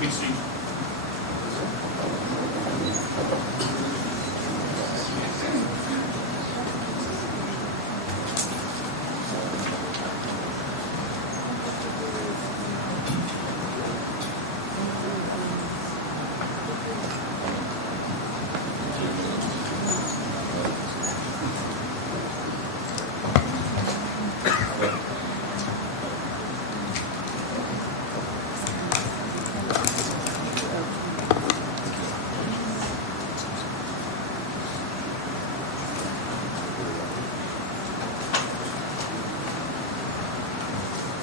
Please seat.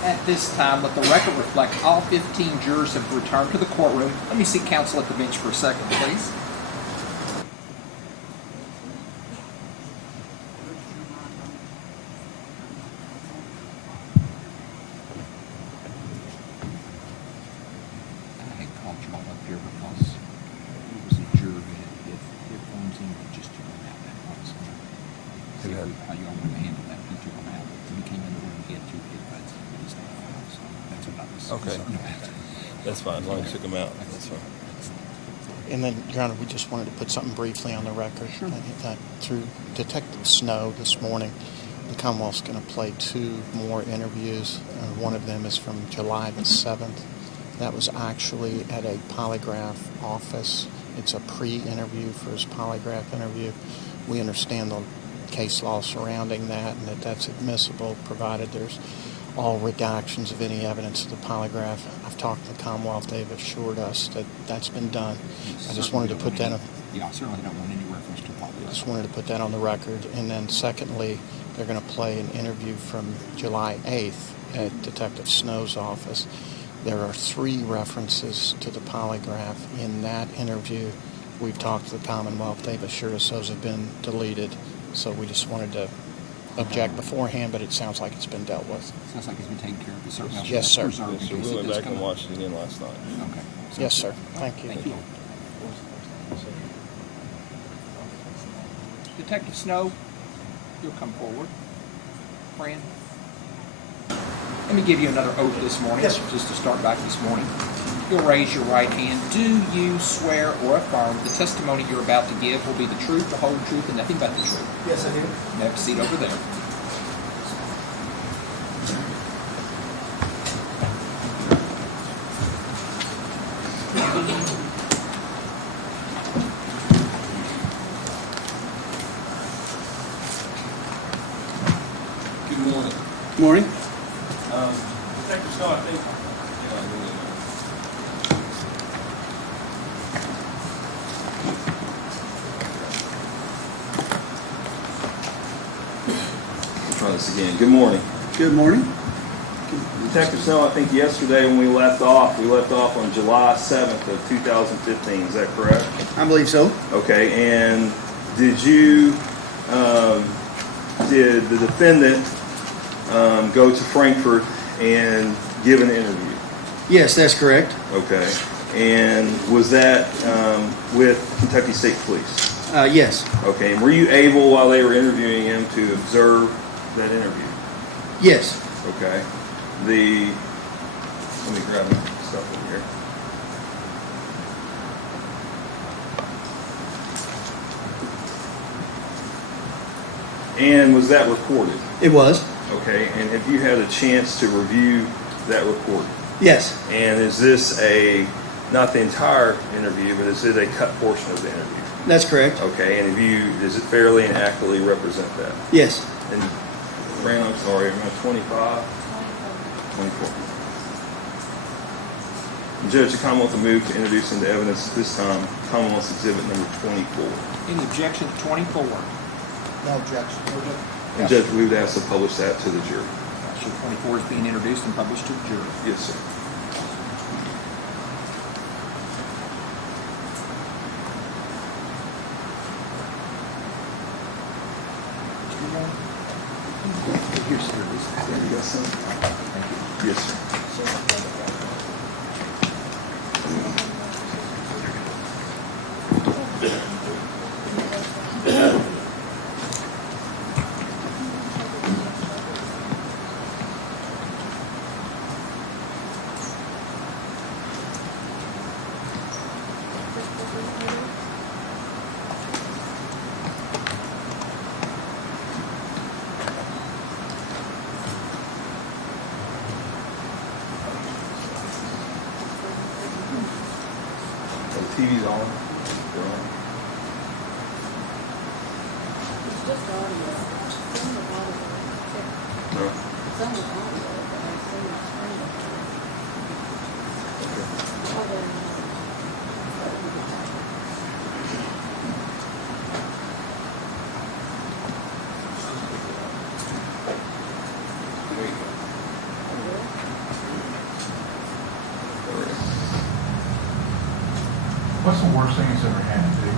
At this time, let the record reflect all 15 jurors have returned to the courtroom. Let me see counsel at the bench for a second, please. I had called y'all up here because it was a juror that had headphones in, but just took them out that once. See how y'all want to handle that. He took them out. When he came in the room, he had two headphones in. He's not fine, so that's what I was Okay. concerned about. That's fine, as long as you took them out. That's fine. And then, Your Honor, we just wanted to put something briefly on the record. Sure. That through Detective Snow this morning, the Commonwealth's going to play 2 more interviews. One of them is from July the 7th. That was actually at a polygraph office. It's a pre-interview for his polygraph interview. We understand the case law surrounding that and that that's admissible provided there's all redactions of any evidence of the polygraph. I've talked to the Commonwealth. They've assured us that that's been done. I just wanted to put that on. Yeah, I certainly don't want any reference to polygraph. Just wanted to put that on the record. And then secondly, they're going to play an interview from July 8th at Detective Snow's office. There are 3 references to the polygraph in that interview. We've talked to the Commonwealth. They've assured us those have been deleted. So we just wanted to object beforehand, but it sounds like it's been dealt with. Sounds like it's been taken care of. But certainly Yes, sir. preserved in So case we it went does back come and up. watched it again last night. Okay. Yes, sir. Thank you. Thank you. Detective Snow, you'll come forward. Fran. Let me give you another oath this morning, Yes, just to start back this morning. You'll raise your right hand. Do you swear or affirm the testimony you're about to give will be the truth, the whole truth, and nothing but the truth? Yes, I do. Have a seat over there. Good morning. Morning. Detective Snow, I think. Let's try this again. Good morning. Good morning. Detective Snow, I think yesterday when we left off on July 7th of 2015. Is that correct? I believe so. Okay, and did you, did the defendant go to Frankfurt and give an interview? Yes, that's correct. Okay, and was that with Kentucky State Police? Yes. Okay, and were you able, while they were interviewing him, to observe that interview? Yes. Okay, let me grab my stuff in here. And was that recorded? It was. Okay, and have you had a chance to review that recording? Yes. And is this not the entire interview, but is it a cut portion of the interview? That's correct. Okay, and does it fairly and accurately represent that? Yes. And Fran, I'm sorry, am I 25? 24. And Judge, the Commonwealth will move to introduce into evidence at this time Commonwealth's Exhibit number 24. Any objection to 24? No objection. And Judge, we would ask to publish that to the jury. So 24 is being introduced and published to the jury. Yes, sir. Here's here it is. There you go, son. Thank you. Yes, sir. TV's on. It's just audio. It's on the audio. No. It's on the audio, but I see the screen. Oh, then, What's the worst thing that's ever happened to you?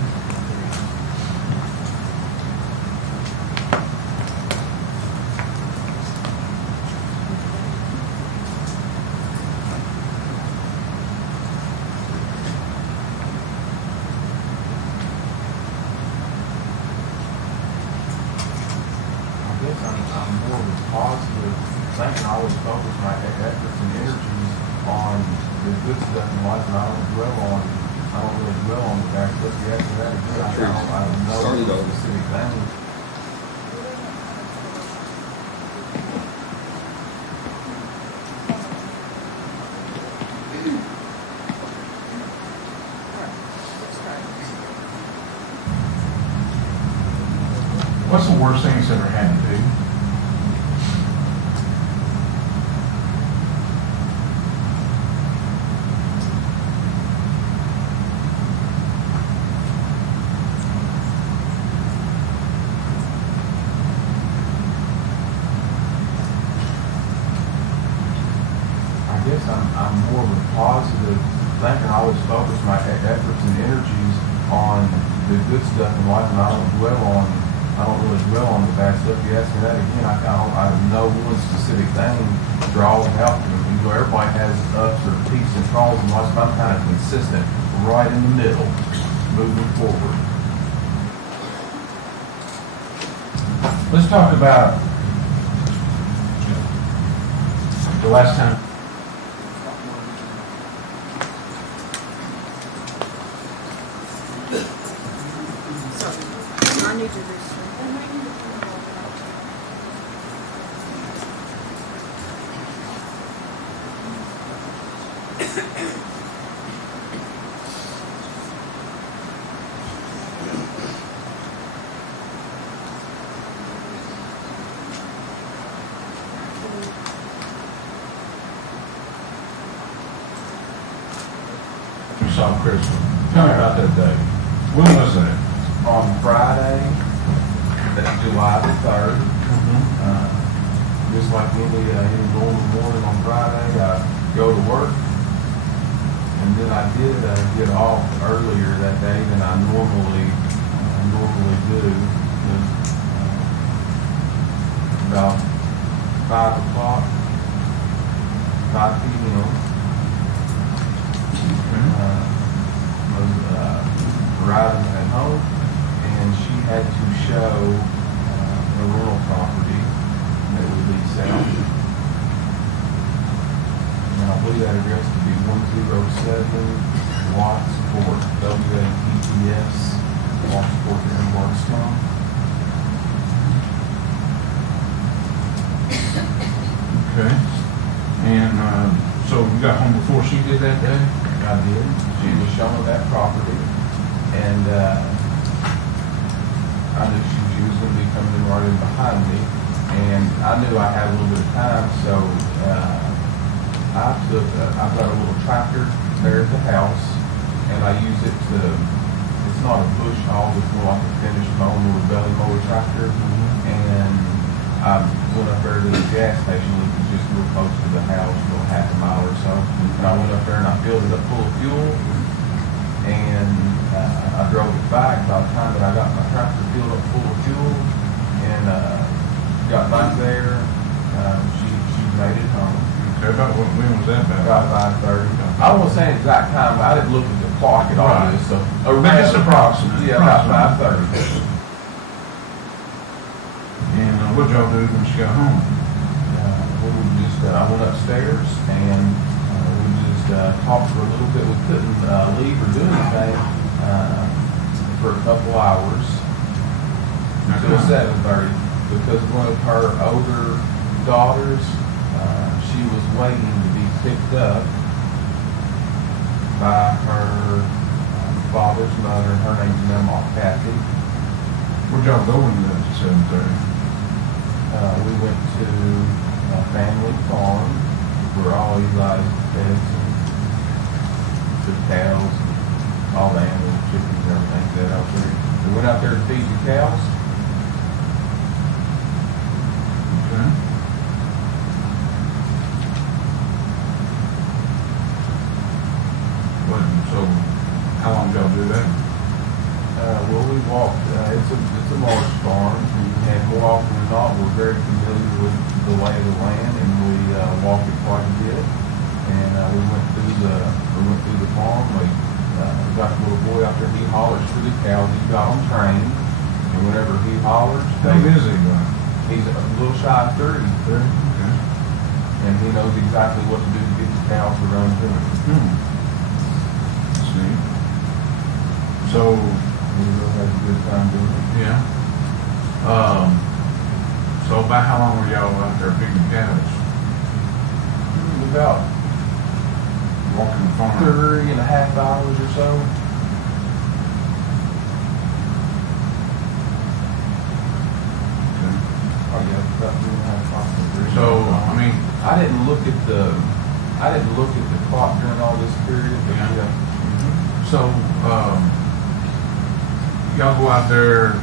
I guess I'm more of a positive thinking. I always focus my efforts and energies on the good stuff in life, and I don't really dwell on the bad stuff. You ask me that again, I don't know Started the over. specific thing. What's the worst thing that's ever happened to you? I guess I'm more of a positive thinker. I always focus my efforts and energies on the good stuff in life, and I don't really dwell on the bad stuff. You ask me that again, I don't know one specific thing draws out to me. You know, everybody has ups or peaks and troughs in life, but I'm kind of consistent, right in the middle, moving forward. Let's talk about the last time. I need to research. You saw Christmas. Tell me about that day. When was that? On Friday, that's July the 3rd. Just like any normal morning on Friday, I go to work. And then I did get off earlier that day than I normally do. About 5 o'clock, 5 p.m. Was arriving at home, and she had to show a rental property that we lease out. And I believe that address to be 107 Watts Court, WAPTS, Watts Court here in Barstown. Okay. And so you got home before she did that day? I did. She was showing that property, and I knew she was going to be coming in right in behind me, and I knew I had a little bit of time, so I've got a little tractor there at the house, and I use it to, it's not a bush hog, it's more like a finished mown or a belly mower tractor, and I went up there to the gas station, which was just real close to the house, about half a mile or so. And I went up there and I filled it up full of fuel. And I drove it back. By the time that I got my tractor filled up full of fuel and got back there, she made it home. Okay, about when was that About 5:30. I won't say an exact time, but I didn't look at the clock at all. Right. So But it's approximate. Yeah, about 5:30. And what'd y'all do when she got home? I went upstairs and we just talked for a little bit. We couldn't leave or do anything for a couple hours until 7:30 because one of her older daughters, she was waiting to be picked up by her father's mother, her name's Mama Kathy. Where'd y'all go when you left at 7:30? We went to a family farm where all Eli's pets and the cows and all the animals, chickens and everything that out there. We went out there to feed the cows. Okay. What, so, how long did y'all do that? Well, we walked, it's a large farm, and more often than not, we're very familiar with the lay of the land, and we walk it quite a bit. And we went through the farm. We got the little boy out there. He hollers for the cows. He's got them trained, and whenever he hollers, How busy you are? he's a little shy of 30, Okay. and he knows exactly what to do to get the cows to run to him. See? So, We really had a good time doing it. yeah. So about how long were y'all out there feeding cows? About Walking the farm? 3.5 hours or so. Okay. Oh yeah, about 3.5 hours. So, I mean, I didn't look at the clock during all this period, but Yeah. yeah. so, y'all go out there,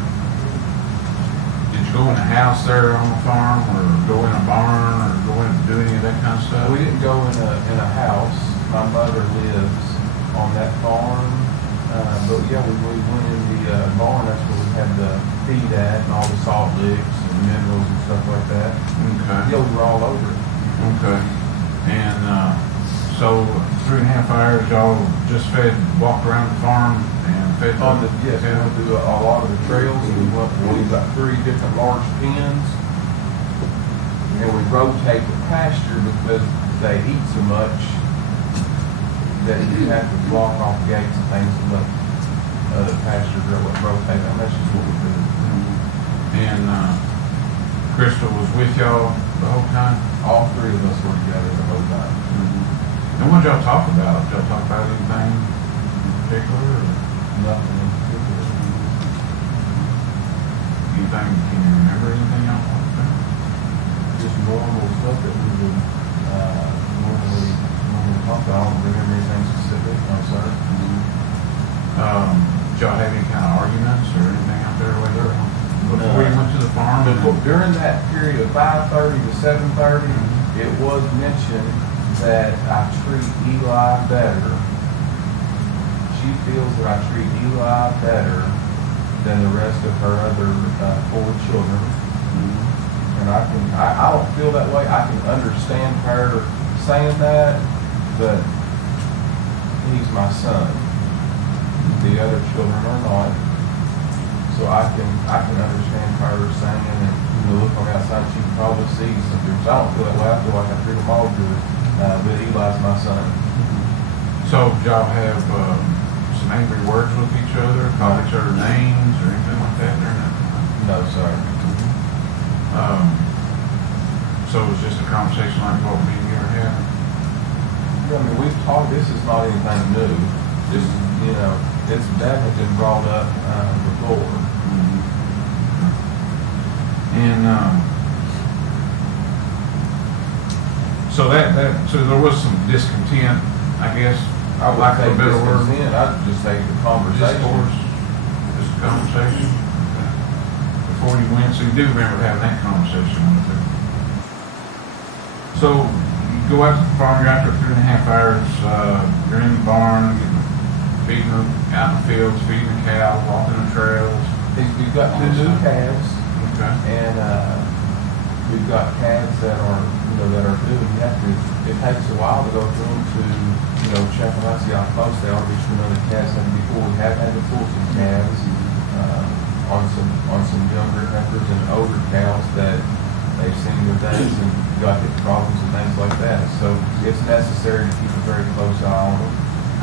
did you go in a house there on the farm, or go in a barn, or go in and do any of that kind of stuff? We didn't go in a house. My mother lives on that farm, but yeah, we went in the barn. That's where we had the feed at and all the salt licks and minerals and stuff like that. Okay. Yeah, we were all over it. Okay. And, so 3.5 hours, y'all just walked around the farm and fed Yes, we went through a lot of the trails, and we've got 3 different large pens, and we rotate the pasture because they eat so much that you have to block off gates and things to let the pasture rotate, and that's just what we do. And, Crystal was with y'all the whole time? All 3 of us were together the whole time. And what y'all talk about? Did y'all talk about anything in particular, or Nothing in particular. anything, can you remember anything y'all talked about? Just normal stuff that we would normally talk about. I don't remember anything specific, no sir. Did y'all have any kind of arguments or anything out there with her before you went to the farm? During that period of 5:30 to 7:30, it was mentioned that I treat Eli better. She feels that I treat Eli better than the rest of her other 4 children. And I don't feel that way. I can understand her saying that, but he's my son. The other children are not. So I can understand her saying, and look on the outside, she can probably see something. So I don't feel that way. I feel like I treat them all good. But Eli's my son. So did y'all have some angry words with each other, call each other names or anything like that during that time? No, sir. So it was just a conversation like what me and you were having? Yeah, I mean, we've talked, this is not anything new. Just, it's definitely been brought up before. And so so there was some discontent, I guess, I would lack say of a better word. discontent. I'd just say the conversation. Discourse, just a conversation. Okay. Before you went, so you do remember having that conversation with her. So you go out to the farm, you're out there 3.5 hours, you're in the barn, feeding them out in the fields, feeding the cows, walking the trails. We've got 2 new calves, Okay. and we've got calves that are due. You have to. It takes a while to go through them to check them out, see how close they are. Each one of the calves have to be full. We have had to pull some calves on some younger heifers and older cows that they've seen their days and got hip problems and things like that. So it's necessary to keep a very close eye on them.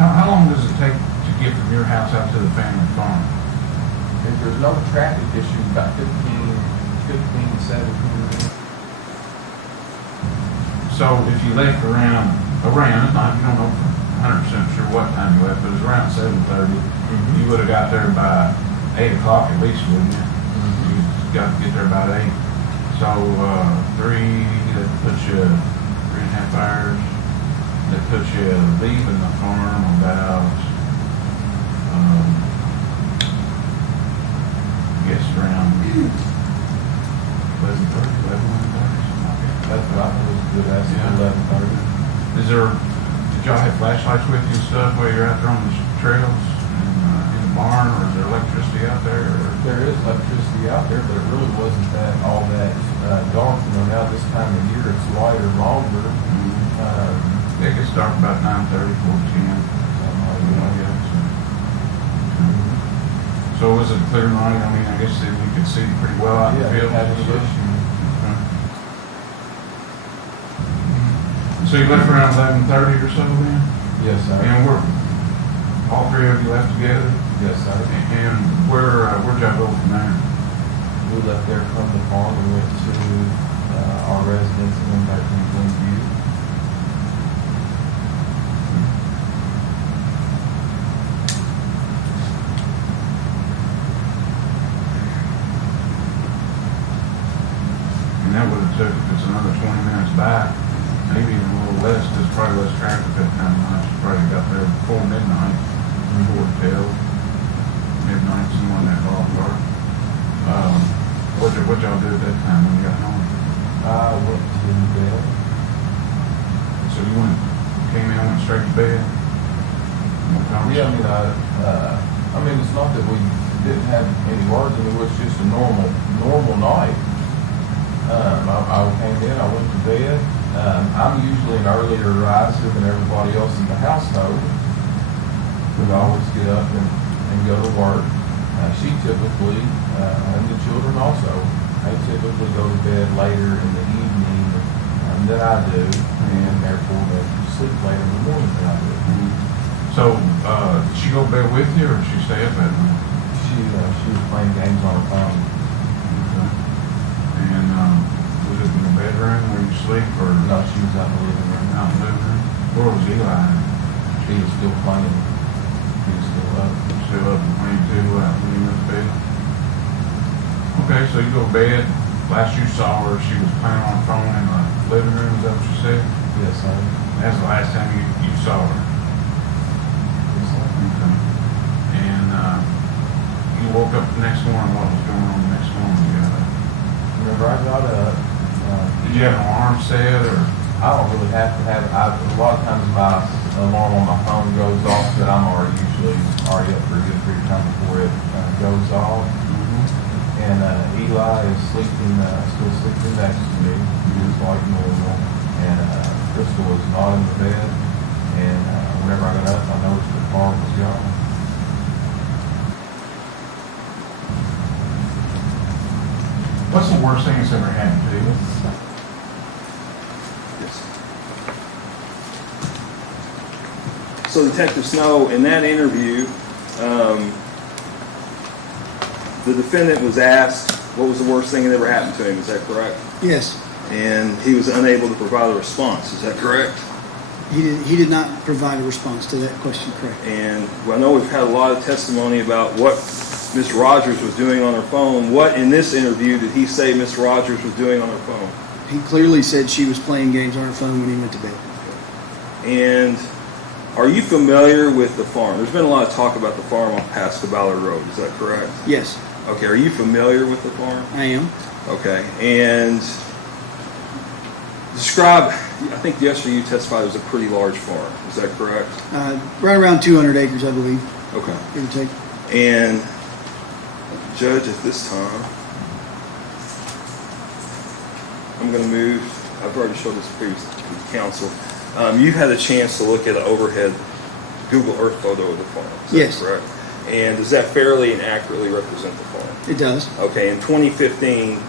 How long does it take to get from your house out to the family farm? If there's no traffic issues, about 15, 17 minutes. So if you left around, it's not, you don't know 100% sure what time you left, but it was around 7:30. You would have got there by 8 o'clock at least, wouldn't you? You got to get there about 8. So, that puts you 3.5 hours. That puts you leaving the farm about, I guess around 11:30, 11:30, something like that. That's what I was good at, Yeah. 11:30. Did y'all have flashlights with you and stuff while you're out there on the trails and in the barn, or is there electricity out there? Or? There is electricity out there, but it really wasn't all that dark. Now this time of year it's lighter, longer. It gets dark about 9:30, 4:10. Something like that. So was it clear night? I mean, I guess we could see pretty well out in the field. Had any issue. So you left around 11:30 or so then? Yes, sir. And all three of you left together? Yes, sir. And where'd y'all go from there? We left there from the farm and went to our residence and then back to Glenview. And that would have took, if it's another 20 minutes back, maybe even a little less, there's probably less traffic that time of night. You probably got there before midnight, before 12, midnight, somewhere in that ballpark. What y'all do at that time when you got home? I went to bed. So you came in, went straight to bed? No conversation? Yeah, I mean, it's not that we didn't have any words. I mean, it was just a normal night. I came in, I went to bed. I'm usually an earlier riser than everybody else in the household. But I always get up and go to work. She typically, and the children also, they typically go to bed later in the evening than I do, and therefore they sleep later in the morning than I do. So, did she go to bed with you, or did she stay up at night? She was playing games on her phone. Okay. And was it in the bedroom where you sleep, or No, she was out in the living room. out in the living room? Where was Eli? She was still playing. He was still up. Still up and playing too when you went to bed? Okay, so you go to bed. Last you saw her, she was playing on her phone in the living room. Is that what you said? Yes, sir. That's the last time you saw her. Yes, sir. Okay. And you woke up the next morning. What was going on the next morning? You got up? Whenever I got up, Did you have an alarm set, or? I don't really have to have. A lot of times my alarm on my phone goes off, but I'm usually already up for a good period of time before it goes off. And Eli is sleeping, still sleeping next to me, just like normal. And Crystal was not in the bed. And whenever I got up, I noticed the car was gone. What's the worst thing that's ever happened to you? So Detective Snow, in that interview, the defendant was asked what was the worst thing that ever happened to him. Is that correct? Yes. And he was unable to provide a response. Is that correct? He did not provide a response to that question, correct? And I know we've had a lot of testimony about what Ms. Rogers was doing on her phone. What in this interview did he say Ms. Rogers was doing on her phone? He clearly said she was playing games on her phone when he went to bed. And are you familiar with the farm? There's been a lot of talk about the farm on past Ballard Road. Is that correct? Yes, Okay. Are you familiar with the farm? I am. Okay. And describe, I think yesterday you testified it was a pretty large farm. Is that correct? Right around 200 acres, I believe, Okay. give or take. And Judge, at this time, I'm going to move. I've already showed this previously to the council. You've had a chance to look at an overhead Google Earth photo of the farm. Is that Yes. correct? And does that fairly and accurately represent the farm? It does. Okay. In 2015,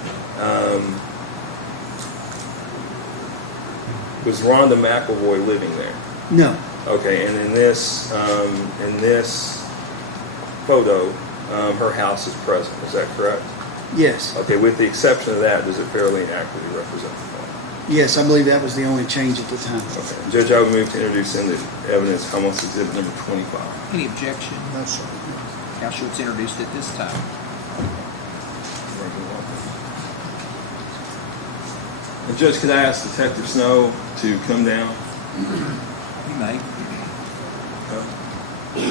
was Rhonda McElroy living there? No, Okay. And in this photo, her house is present. Is that correct? yes, Okay, with the exception of that, does it fairly and accurately represent the farm? Yes, I believe that was the only change at the time. Okay. Judge, I would move to introduce into evidence Commonwealth's Exhibit number 25. Any objection? No, sir. Counsel, it's introduced at this time. And Judge, could I ask Detective Snow to come down? You may. Let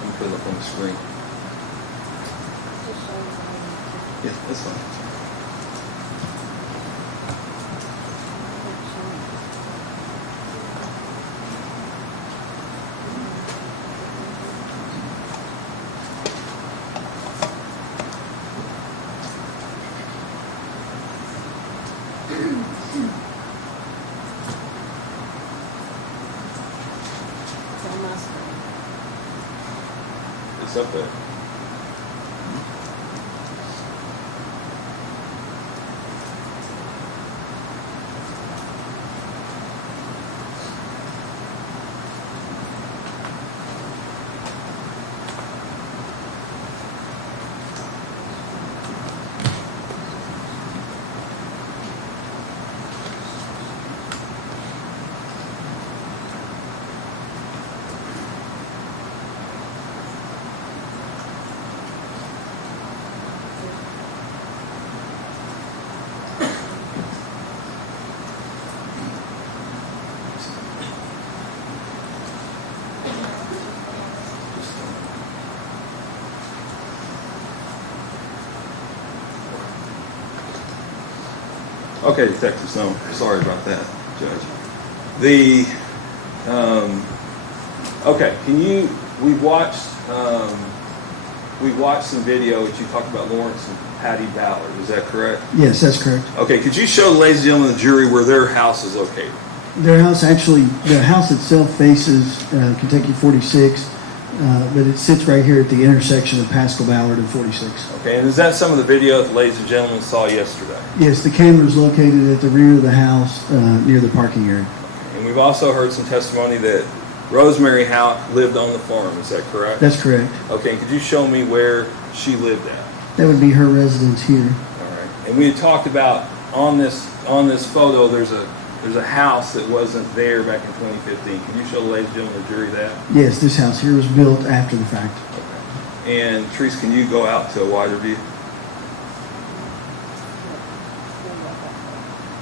me put it up on the screen. Just show you how Yes, that's fine. It's on my screen. It's up there. Okay, Detective Snow, sorry about that, Judge. Okay, we've watched some video that you talked about Lawrence and Patty Ballard, is that correct? Yes, that's correct. Okay, could you show the ladies and gentlemen of the jury where their house is located? Their house actually, the house itself faces Kentucky 46, but it sits right here at the intersection of Pascal Ballard and 46. Okay, and is that some of the video that the ladies and gentlemen saw yesterday? Yes, the camera is located at the rear of the house near the parking area. And we've also heard some testimony that Rosemary Houck lived on the farm, is that correct? That's correct. Okay, and could you show me where she lived at? That would be her residence here. All right. And we had talked about on this photo, there's a house that wasn't there back in 2015. Can you show the ladies and gentlemen of the jury that? Yes, this house here was built after the fact. Okay. And Therese, can you go out to a wider view? I'm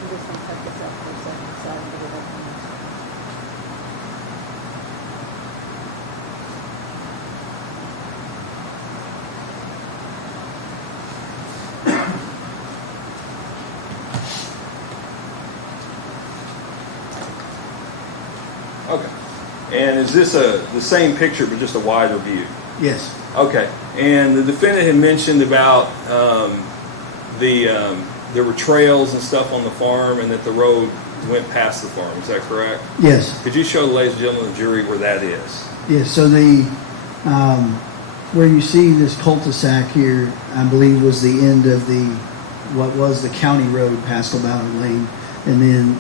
just gonna cut this up for a second so I can get it open. Okay. And is this the same picture but just a wider view? Yes. Okay. And the defendant had mentioned about there were trails and stuff on the farm and that the road went past the farm. Is that correct? Yes. Could you show the ladies and gentlemen of the jury where that is? Yes. So the where you see this cul-de-sac here, I believe was the end of what was the county road, Pascal Ballard Lane, and then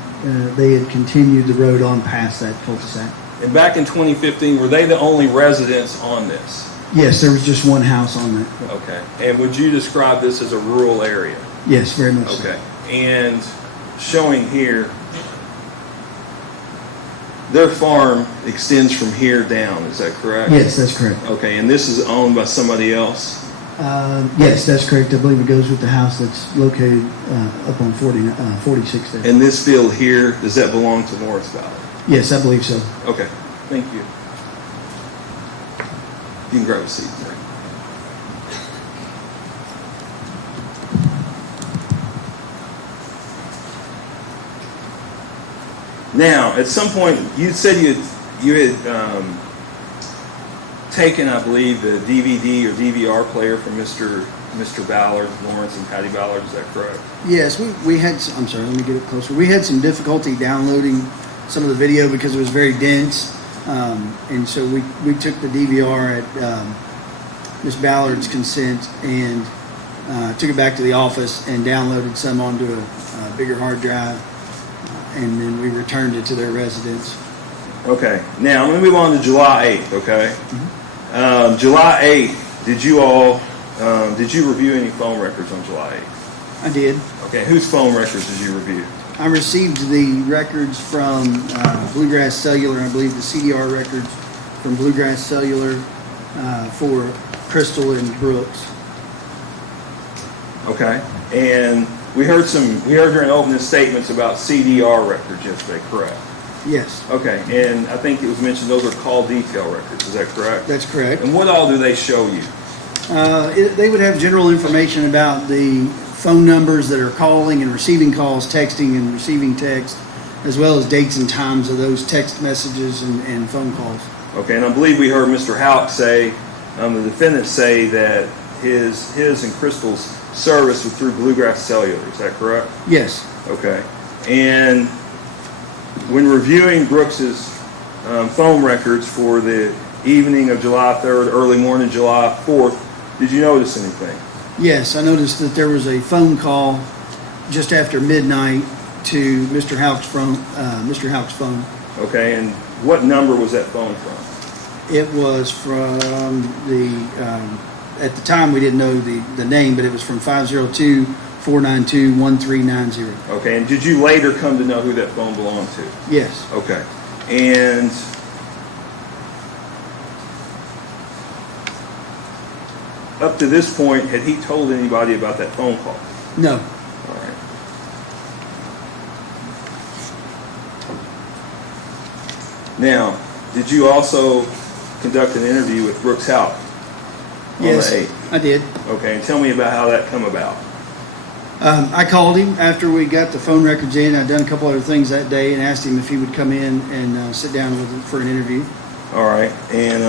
they had continued the road on past that cul-de-sac. And back in 2015, were they the only residents on this? Yes, there was just one house on that. Okay. And would you describe this as a rural area? Yes, very much so. Okay. And showing here, their farm extends from here down, is that correct? Yes, that's correct. Okay, and this is owned by somebody else? Yes, that's correct. I believe it goes with the house that's located up on 46 there. And this field here, does that belong to Morris Valley? Yes, I believe so. Okay, thank you. You can grab a seat there. Now, at some point, you said you had taken, I believe, the DVD or DVR player from Mr. Ballard, Lawrence and Patty Ballard. Is that correct? Yes, we had. I'm sorry. Let me get it closer. We had some difficulty downloading some of the video because it was very dense, and so we took the DVR at Miss Ballard's consent and took it back to the office and downloaded some onto a bigger hard drive, and then we returned it to their residence. Okay. Now, let me move on to July 8th, okay? Mm-hmm. July 8th, did you all did you review any phone records on July 8th? I did. Okay, whose phone records did you review? I received the records from Bluegrass Cellular, I believe the CDR records from Bluegrass Cellular for Crystal and Brooks. Okay, and we heard during opening statements about CDR records yesterday, correct? Yes, Okay, and I think it was mentioned those are call detail records, is that correct? that's correct. And what all do they show you? They would have general information about the phone numbers that are calling and receiving calls, texting and receiving text, as well as dates and times of those text messages and phone calls. Okay, and I believe we heard Mr. Houck say, the defendant say that his and Crystal's service was through Bluegrass Cellular, is that correct? Yes, Okay, and when reviewing Brooks's phone records for the evening of July 3rd, early morning July 4th, did you notice anything? yes, I noticed that there was a phone call just after midnight to Mr. Houck's phone. Okay, and what number was that phone from? It was from at the time we didn't know the name, but it was from 502-492-1390. Okay, and did you later come to know who that phone belonged to? Yes, Okay, and up to this point, had he told anybody about that phone call? no, All right. Now, did you also conduct an interview with Brooks Houck on yes, the 8th? I did. Okay, and tell me about how that come about. I called him after we got the phone records in. I'd done a couple other things that day and asked him if he would come in and sit down for an interview. All right, and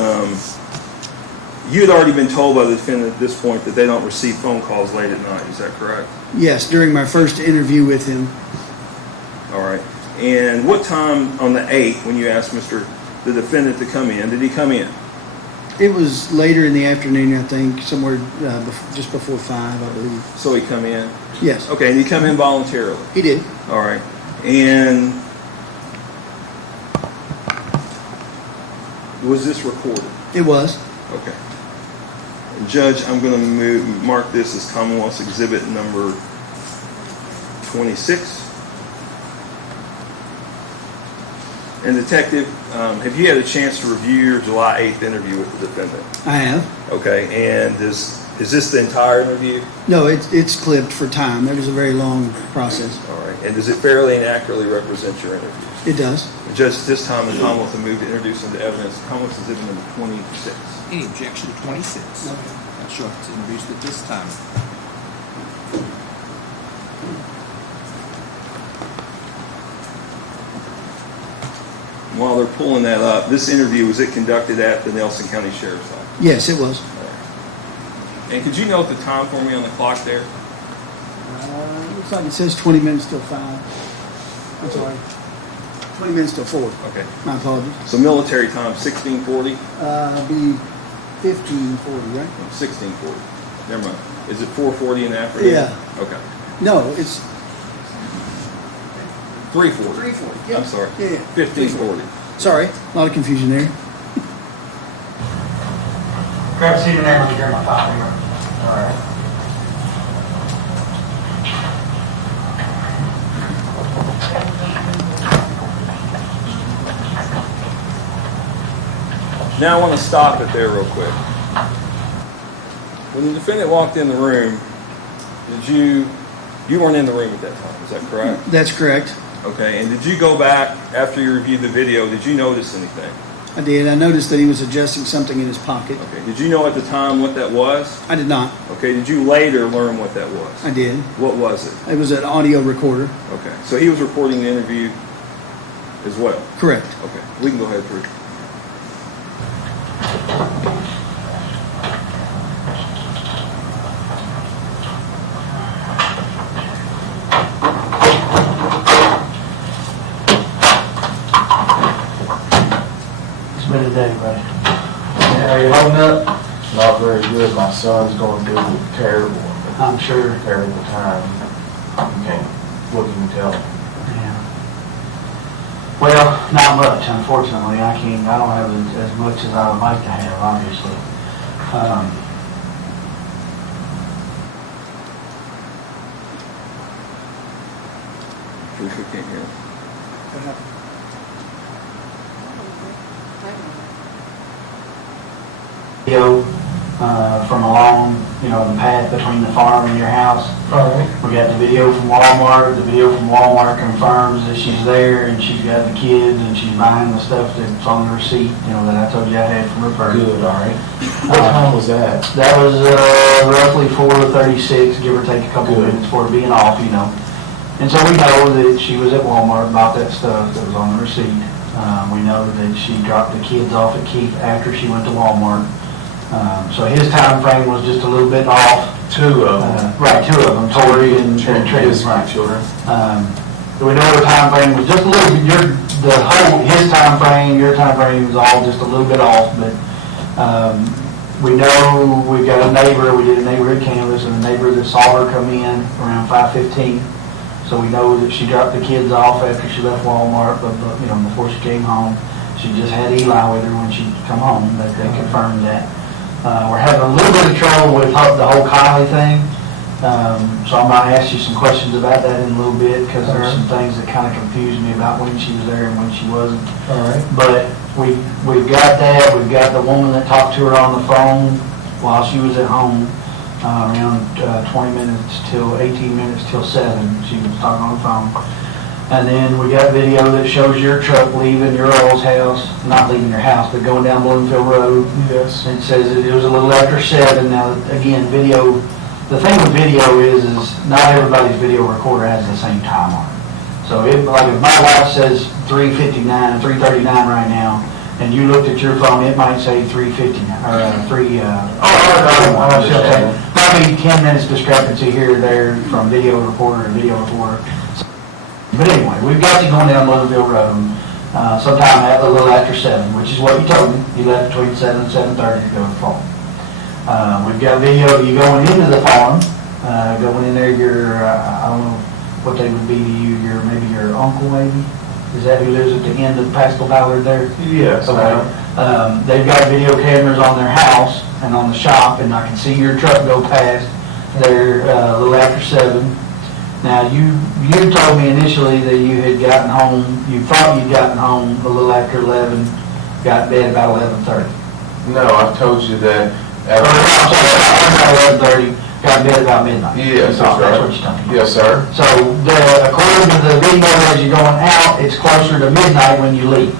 you had already been told by the defendant at this point that they don't receive phone calls late at night, is that correct? Yes, during my first interview with him. All right, and what time on the 8th, when you asked the defendant to come in, did he come in? It was later in the afternoon, I think, somewhere just before 5, I believe. So he come in? Yes, Okay, and he come in voluntarily? he did. All right, and was this recorded? It was. Okay. Judge, I'm going to mark this as Commonwealth's Exhibit number 26. And Detective, have you had a chance to review your July 8th interview with the defendant? I have. Okay, and is this the entire interview? No, it's clipped for time. It was a very long process. All right, and does it fairly and accurately represent your interview? It does. Judge, at this time, the Commonwealth will move to introduce into evidence Commonwealth's Exhibit number 26. Any objection to 26? No. Not sure if it's introduced at this time. While they're pulling that up, this interview, was it conducted at the Nelson County Sheriff's Office? Yes, it was. And could you note the time for me on the clock there? Looks like it says 20 minutes till 5. I'm sorry. 20 minutes till 4. Okay. My apologies. So military time, 1640? Be 15:40, right? 1640. Never mind. Is it 4:40 in the afternoon? Yeah. Okay. No, it's 3:40. 3:40. Yeah. I'm sorry. Yeah, yeah. 1540. Sorry, a lot of confusion there. Grab a seat in there and grab my file here. All right. Now I want to stop it there real quick. When the defendant walked in the room, you weren't in the room at that time, is that correct? That's correct. Okay, and did you go back after you reviewed the video, did you notice anything? I did. I noticed that he was adjusting something in his pocket. Okay, did you know at the time what that was? I did not. Okay, did you later learn what that was? I did. What was it? It was an audio recorder. Okay, so he was recording the interview as well? Correct. Okay, we can go ahead through. It's been a day, buddy. How are you holding up? Not very good. My son's going through a terrible, I'm sure. terrible time. You can't, what can you tell him? Yeah. Well, not much, unfortunately. I don't have as much as I would like to have, obviously. Bruce, we can't hear him. Video from along, the path between the farm and your house. Alright. We got the video from Walmart. The video from Walmart confirms that she's there and she's got the kids and she's buying the stuff that's on the receipt, that I told you I had from her purse. Good, alright. What time was that? That was roughly 4:36, give or take a couple Good. minutes for it being off, And so we know that she was at Walmart, bought that stuff that was on the receipt. We know that she dropped the kids off at Keith after she went to Walmart. So his time frame was just a little bit off. Two of them. Right, two of them, Tori and Trent. His Right. children. We know her time frame was just a little bit, his time frame, your time frame was all just a little bit off, but we know we've got a neighbor, we did a neighborhood canvas, and a neighbor that saw her come in around 5:15. So we know that she dropped the kids off after she left Walmart, but before she came home. She just had Eli with her when she come home, but they confirmed that. We're having a little bit of trouble with the whole Kylie thing. So I might ask you some questions about that in a little bit, because there's some things that kind of confused me about when she was there and when she wasn't. Alright. But we've got that. We've got the woman that talked to her on the phone while she was at home, around 18 minutes till 7. She was talking on the phone. And then we got video that shows your truck leaving your old house, not leaving your house, but going down Louisville Road. Yes. It says it was a little after 7. Now, again, video, the thing with video is not everybody's video recorder has the same time on it. So if my watch says 3:59, 3:39 right now, and you looked at your phone, it might say 3:59, or 3, might be 10 minutes discrepancy here or there from video recorder to video recorder. But anyway, we've got you going down Louisville Road sometime a little after 7, which is what you told me. You left between 7 and 7:30 to go to the farm. We've got video of you going into the farm, going in there, I don't know what they would be to you, maybe your uncle maybe? Is that who lives at the end of Pascal Ballard there? Yes. Okay. They've got video cameras on their house and on the shop, and I can see your truck go past there a little after 7. Now, you told me initially that you had gotten home, you thought you'd gotten home a little after 11, got in bed about 11:30. No, I've told you that. Or, I'm sorry, about 11:30, got in bed about midnight. Yes, That's that's right. what you told me. Yes, sir. So, according to the video as you're going out, it's closer to midnight when you leave,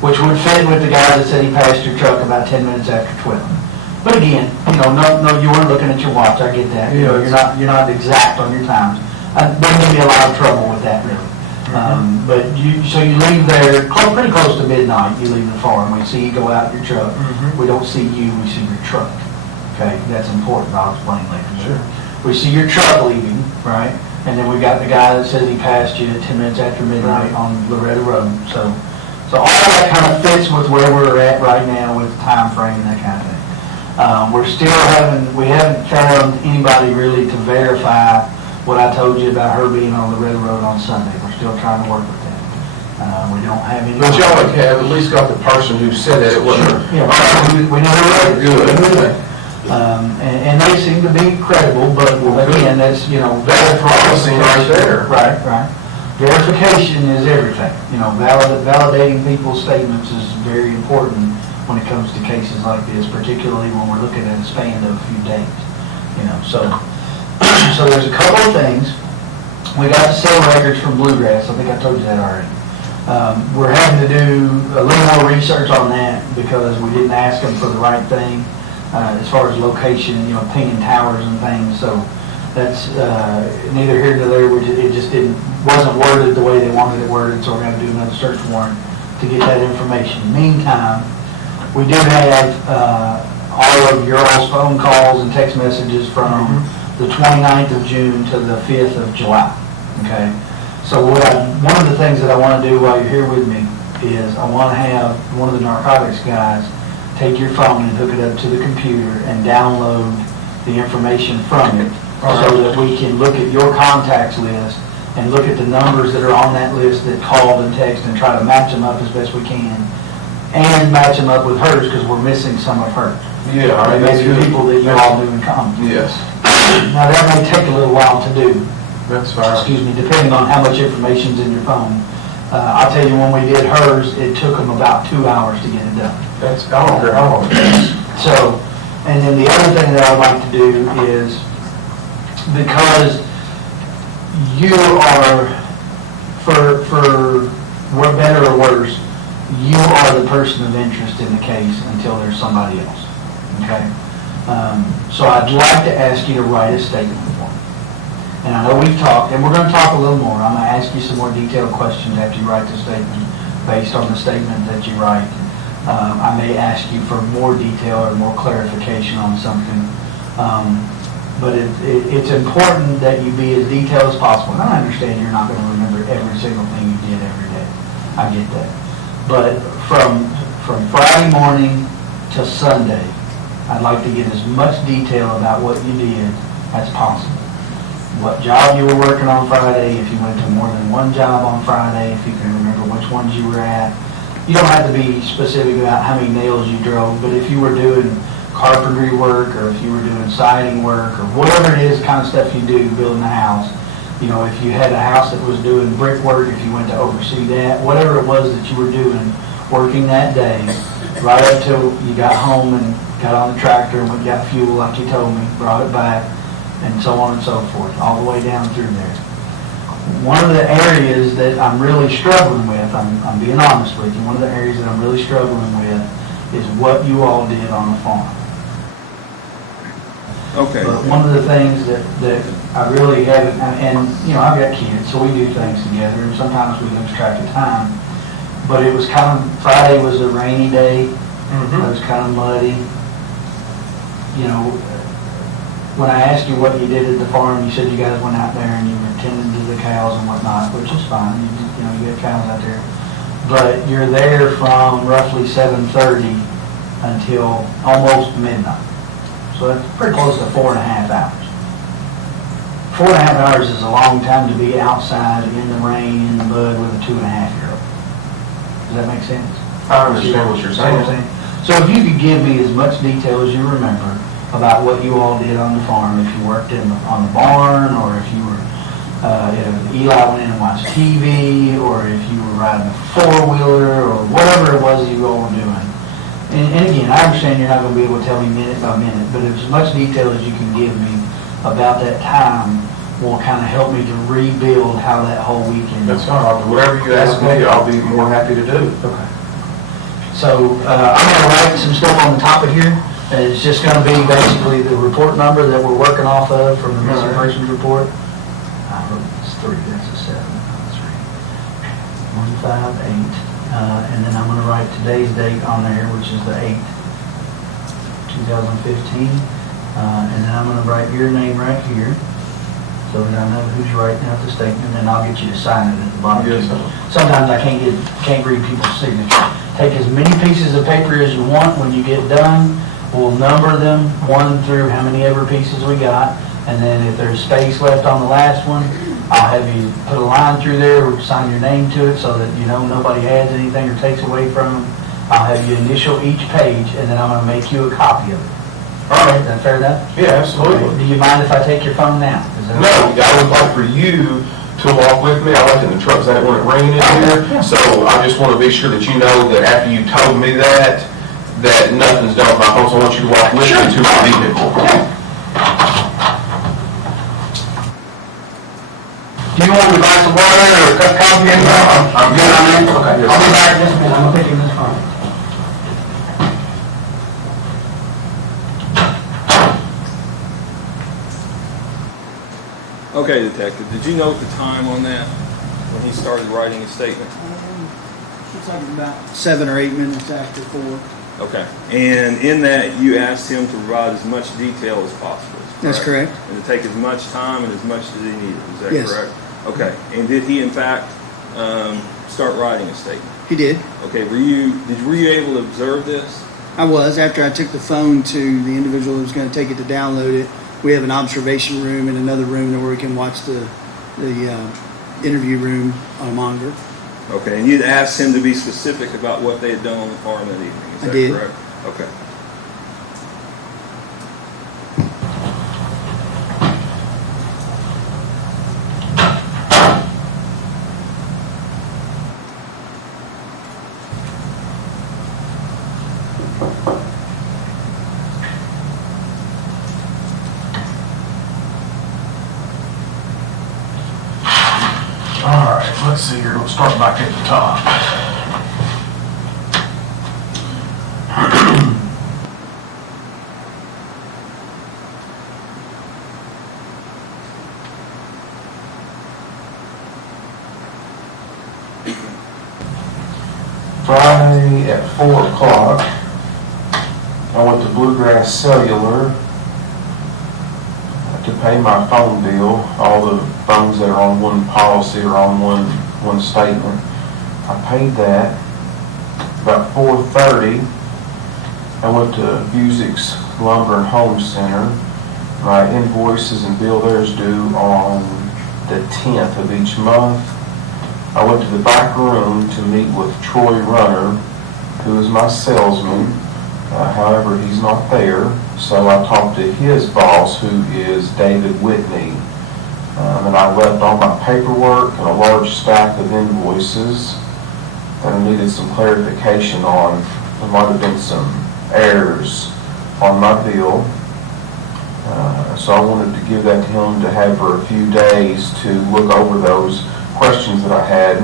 which would fit with the guy that said he passed your truck about 10 minutes after 12. But again, no, you weren't looking at your watch, I get that. You're not exact on your times. There may be a lot of trouble with that, really. But so you leave there pretty close to midnight. You leave the farm. We see you go out in your truck. We don't see you. We see your truck. Okay, that's important. I'll explain later. Sure. We see your truck leaving, right? And then we got the guy that says he passed you at 10 minutes after midnight on Loretta Road. So all that kind of fits with where we're at right now with the time frame and that kind of thing. We haven't found anybody really to verify what I told you about her being on Loretta Road on Sunday. We're still trying to work with that. We don't have any. But y'all have at least got the person who said it wasn't. Yeah, we know who it is. Good. And they seem to be credible, but again, that's, That's promising right there. Right. Verification is everything. Validating people's statements is very important when it comes to cases like this, particularly when we're looking at a span of a few days. So there's a couple of things. We got the sale records from Bluegrass. I think I told you that already. We're having to do a little more research on that because we didn't ask them for the right thing as far as location, pinging towers and things. So that's neither here nor there. It just wasn't worded the way they wanted it worded. So we're going to do another search warrant to get that information. Meantime, we do have all of your all's phone calls and text messages from the 29th of June to the 5th of July, okay? So one of the things that I want to do while you're here with me is I want to have one of the narcotics guys take your phone and hook it up to the computer and download the information from it so that we can look at your contacts list and look at the numbers that are on that list that called and texted and try to match them up as best we can and match them up with hers because we're missing some of hers. Yeah, all right. Maybe people that you all knew in common. Yes. Now, that may take a little while to do, That's fine. excuse me, depending on how much information's in your phone. I'll tell you, when we did hers, it took them about 2 hours to get it done. That's, I don't care how long it takes. So, and then the other thing that I'd like to do is, because you are, for better or worse, you are the person of interest in the case until there's somebody else, okay? So I'd like to ask you to write a statement for me. And I know we've talked, and we're gonna talk a little more. I'm gonna ask you some more detailed questions after you write the statement, based on the statement that you write. I may ask you for more detail or more clarification on something. But it's important that you be as detailed as possible. And I understand you're not gonna remember every single thing you did every day. I get that. But from Friday morning to Sunday, I'd like to get as much detail about what you did as possible. What job you were working on Friday, if you went to more than one job on Friday, if you can remember which ones you were at. You don't have to be specific about how many nails you drove, but if you were doing carpentry work, or if you were doing siding work, or whatever it is, kind of stuff you do building a house. You know, if you had a house that was doing brick work, if you went to oversee that, whatever it was that you were doing, working that day, right up till you got home and got on the tractor and went and got fuel like you told me, brought it back, and so on and so forth, all the way down through there. One of the areas that I'm really struggling with, I'm being honest with you, one of the areas that I'm really struggling with is what you all did on the farm. Okay. But one of the things that I really haven't, and you know, I've got kids, so we do things together, and sometimes we lose track of time. But it was kind of, Friday was a rainy day, it was kind of muddy. You know, when I asked you what you did at the farm, you said you guys went out there and you were tending to the cows and whatnot, which is fine, you know, you got cows out there. But you're there from roughly 7:30 until almost midnight. So that's pretty close to 4.5 hours. 4.5 hours is a long time to be outside in the rain, in the mud with a 2.5-year-old. Does that make sense? I understand what you're saying. So if you could give me as much detail as you remember about what you all did on the farm, if you worked on the barn, or if you were, if Eli went in and watched TV, or if you were riding a four-wheeler, or whatever it was you all were doing. And again, I understand you're not going to be able to tell me minute by minute, but as much detail as you can give me about that time will kind of help me to rebuild how that whole weekend. That's fine. I'll do whatever you ask me, I'll be more happy to do. Okay. So I'm going to write some stuff on the top of here. It's just going to be basically the report number that we're working off of from the missing persons report. It's 3, that's a 7. 158. And then I'm going to write today's date on there, which is the 8th, 2015. And then I'm going to write your name right here, so that I know who's writing out the statement, and I'll get you to sign it at the bottom. Yes, sir. Sometimes I can't read people's signature. Take as many pieces of paper as you want. When you get done, we'll number them 1 through how many ever pieces we got, and then if there's space left on the last one, I'll have you put a line through there, or sign your name to it, so that you know nobody adds anything or takes away from them. I'll have you initial each page, and then I'm going to make you a copy of it. All right. Is that fair enough? Yeah, absolutely. Okay. Do you mind if I take your phone now? Is that No, okay? I would like for you to walk with me. I like in the trucks that when it rained in here. So I just want to be sure that you know that after you told me that nothing's done with my phone. So I want you to walk with me to my vehicle. Do you want me to buy some water or a cup of coffee? No, I'm good. Okay. I'll be back in just a minute. I'm going to pick him this phone. Okay, Detective, did you note the time on that when he started writing his statement? She's talking about 7 or 8 minutes after 4. Okay. And in that, you asked him to provide as much detail as possible. That's correct. And to take as much time and as much as he needed. Is that Yes. correct? Okay. And did he, in fact, start writing a statement? He did. Okay. Were you able to observe this? I was. After I took the phone to the individual who was going to take it to download it, we have an observation room and another room where we can watch the interview room on a monitor. Okay. And you'd asked him to be specific about what they had done on the farm that evening. Is that I did. correct? Okay. let's see here, let's start back at the top. Friday at 4 o'clock, I went to Bluegrass Cellular to pay my phone bill. All the phones that are on one policy are on one statement. I paid that. About 4:30, I went to Busick's Lumber and Home Center. My invoices and bill there is due on the 10th of each month. I went to the back room to meet with Troy Runner, who is my salesman. However, he's not there, so I talked to his boss, who is David Whitney. And I left all my paperwork and a large stack of invoices that I needed some clarification on. There might have been some errors on my bill. So I wanted to give that to him to have for a few days to look over those questions that I had.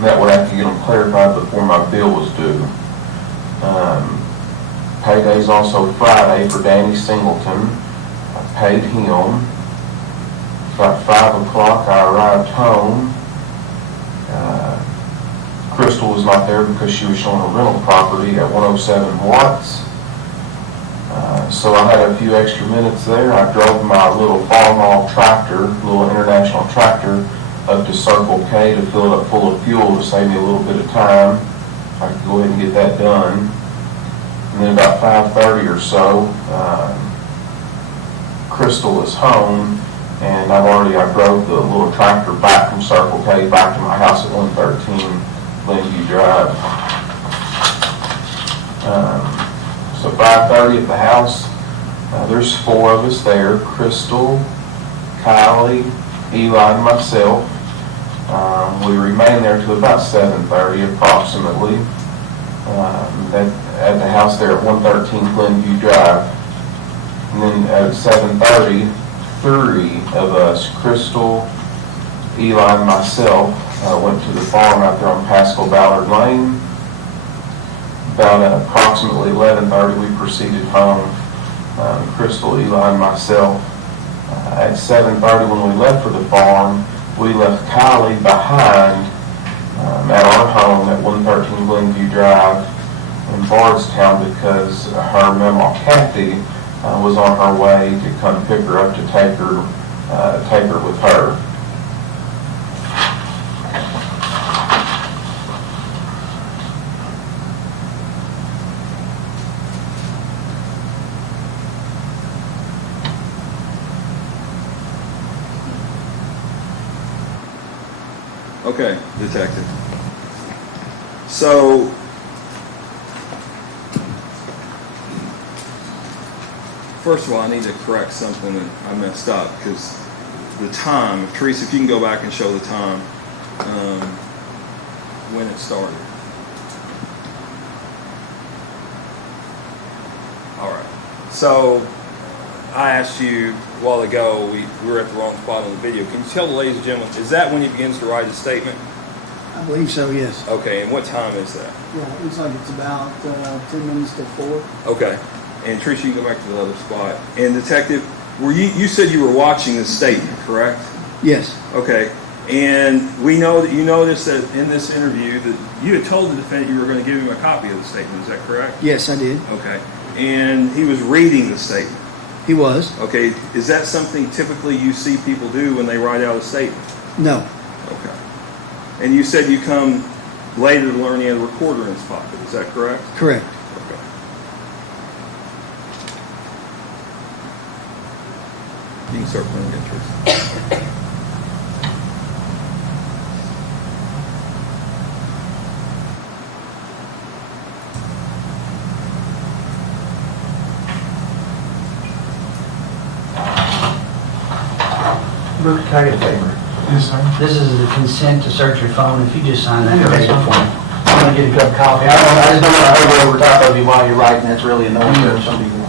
That way I could get them clarified before my bill was due. Payday's also Friday for Danny Singleton. I paid him. About 5 o'clock I arrived home. Crystal was not there because she was showing a rental property at 107 Watts. So I had a few extra minutes there. I drove my little farm-all tractor, little international tractor, up to Circle K to fill it up full of fuel to save me a little bit of time. I could go ahead and get that done. And then about 5:30 or so, Crystal is home, and I drove the little tractor back from Circle K back to my house at 113 Glenview Drive. So 5:30 at the house. There's 4 of us there: Crystal, Kylie, Eli, and myself. We remained there till about 7:30 approximately. At the house there at 113 Glenview Drive. And then at 7:30, 3 of us, Crystal, Eli, and myself, went to the farm out there on Pascal Ballard Lane. About approximately 11:30, we proceeded home. Crystal, Eli, and myself. At 7:30, when we left for the farm, we left Kylie behind at our home at 113 Glenview Drive in Bardstown because her mama Kathy was on her way to come pick her up to take her with her. Okay, detective. So, first of all, I need to correct something that I messed up because the time, Teresa, if you can go back and show the time when it started. All right. So, I asked you a while ago, we were at the wrong spot on the video. Can you tell the ladies and gentlemen, is that when he begins to write his statement? I believe so, yes. Okay, and what time is that? Yeah, it looks like it's about 10 minutes to 4. Okay. And Tricia, you can go back to the other spot. And detective, you said you were watching this statement, correct? Yes. Okay. And we know that you noticed that in this interview that you had told the defendant you were going to give him a copy of the statement. Is that correct? Yes, I did. Okay. And he was reading the statement. He was. Okay. Is that something typically you see people do when they write out a statement? No. Okay. And you said you come later to learn he had a recorder in his pocket. Is that correct? Correct. Okay. You can start playing interest. Bruce, can I get a favor? Yes, sir. This is the consent to search your phone. If you just sign that Yeah, page that's for fine. me. I'm gonna get a cup of coffee. I just don't want to hover over top of you while you're writing. That's really annoying for some people.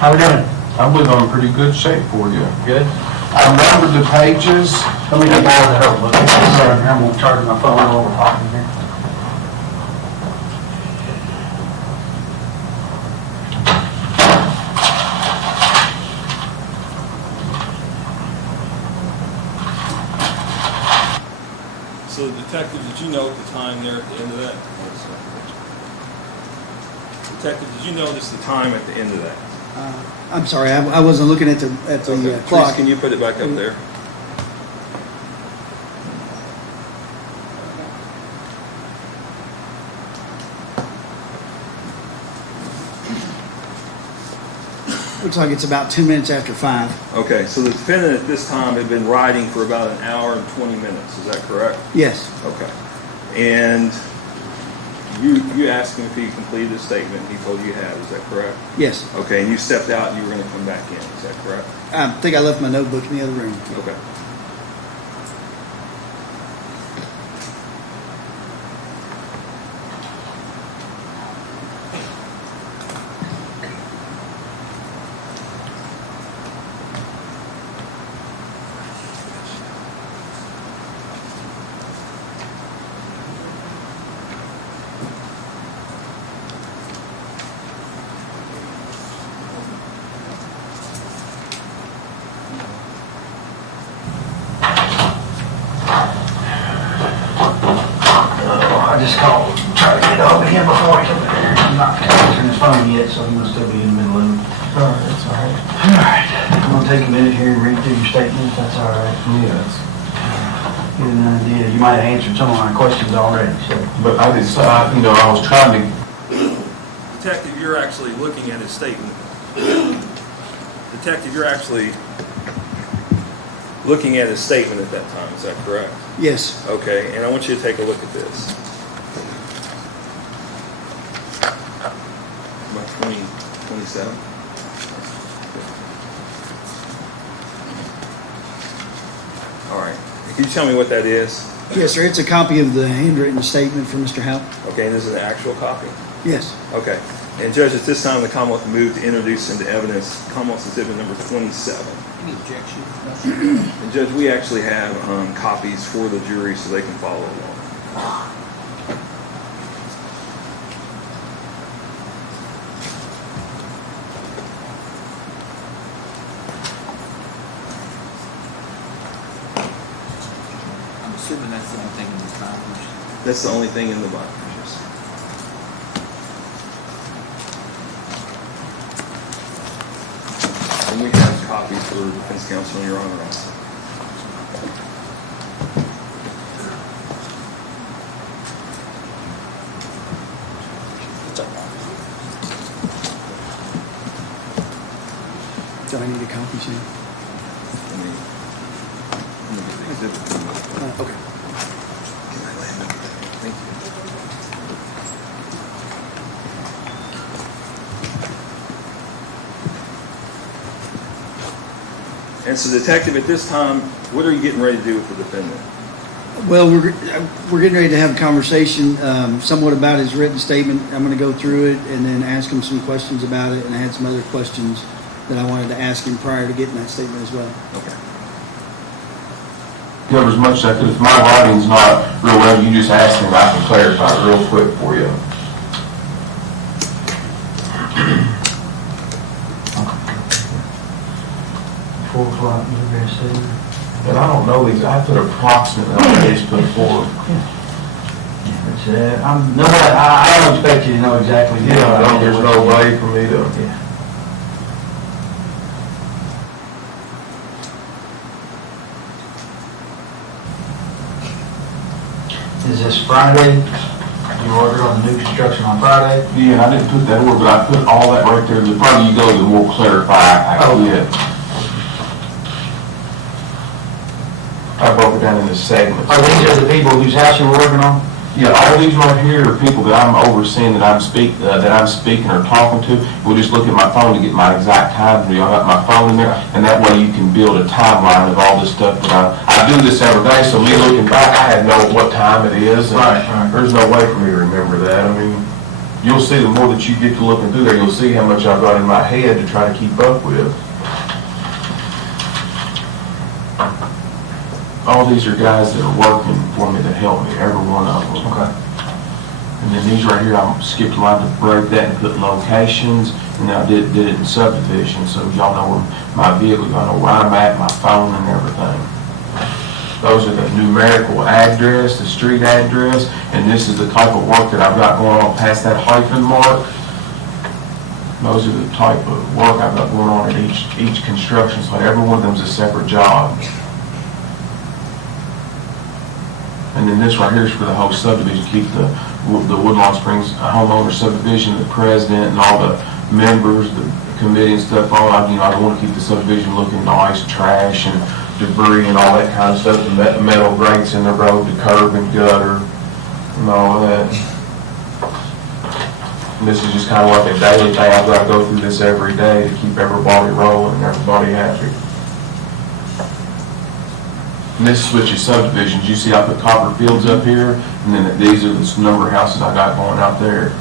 How we doing? I believe I'm in pretty good shape for you. Good. I numbered the pages. Let me get all that over. Sorry, I won't charge my phone while we're talking here. So detective, did you note the time there at the end of that? Detective, did you notice the time at the end of that? I'm sorry, I wasn't looking at the Okay. clock. Please, can you put it back up there? Looks like it's about 2 minutes after 5. Okay, so the defendant at this time had been riding for about an hour and 20 minutes, is that correct? Yes, Okay. And you asked him if he completed his statement, he told you he had, is that correct? yes. Okay, and you stepped out and you were going to come back in, is that correct? I think I left my notebook in the other room. Okay. I just called, try to get over him before he can, I'm not answering his phone yet, so he must still be in the middle of it. That's all right. All right, I'm gonna take a minute here and read through your statement, if that's all right. Yes. Get an idea, you might have answered some of my questions already, so. But I decided, I was trying to, Detective, you're actually looking at his statement. Detective, you're actually looking at his statement at that time, is that correct? Yes, Okay, and I want you to take a look at this. About 27. All right. Can you tell me what that is? yes, sir. It's a copy of the handwritten statement from Mr. Houck. Okay, and this is an actual copy? Yes. Okay. And Judge, at this time, the Commonwealth moved to introduce into evidence Commonwealth's exhibit number 27. Any objection? And Judge, we actually have copies for the jury so they can follow along. I'm assuming that's the only thing in this package. That's the only thing in the binders. Yes. And we have copies for defense counsel, Your Honor, also. Do I need a copy, Sam? Let me get the exhibit. Okay. Can I lay it up there? Thank you. And so, Detective, at this time, what are you getting ready to do with the defendant? Well, we're getting ready to have a conversation somewhat about his written statement. I'm going to go through it and then ask him some questions about it, and I had some other questions that I wanted to ask him prior to getting that statement as well. Okay. cover as much as I could. If my writing's not real well, you just ask me and I can clarify it real quick for you. 4 o'clock, Bluegrass City. And I don't know these, I put approximately, I just put 4. It's, I don't expect you to know exactly. Yeah, no, there's no way for me to. Yeah. Is this Friday? You ordered on the new construction on Friday? Yeah, I didn't put that order, but I put all that right there. The further you go, the more clarify I Oh. get. I broke it down into segments. These are the people whose house you're working on? Yeah, all these right here are people that I'm overseeing, that I'm speaking or talking to. We'll just look at my phone to get my exact time. You know, I got my phone in there, and that way you can build a timeline of all this stuff that I do this every day. So me looking back, I had know what time it is. And Right. There's no way for me to remember that. I mean, you'll see the more that you get to looking through there, you'll see how much I've got in my head to try to keep up with. All these are guys that are working for me that help me, every one of them. Okay. And then these right here, I skipped a line to break that and put locations, and I did it in subdivision, so y'all know where my vehicle, y'all know where I'm at, my phone and everything. Those are the numerical address, the street address, and this is the type of work that I've got going on past that hyphen mark. Those are the type of work I've got going on at each construction site. Every one of them is a separate job. And then this right here is for the whole subdivision, keep the Woodlawn Springs homeowner subdivision, the president and all the members, the committee and stuff, all, I want to keep the subdivision looking nice, trash and debris and all that kind of stuff, the metal grates in the road, the curb and gutter and all of that. And this is just kind of like a daily thing. I've got to go through this every day to keep everybody rolling and everybody happy. And this switches subdivisions. You see I put Copper Fields up here, and then these are the number of houses I got going out there.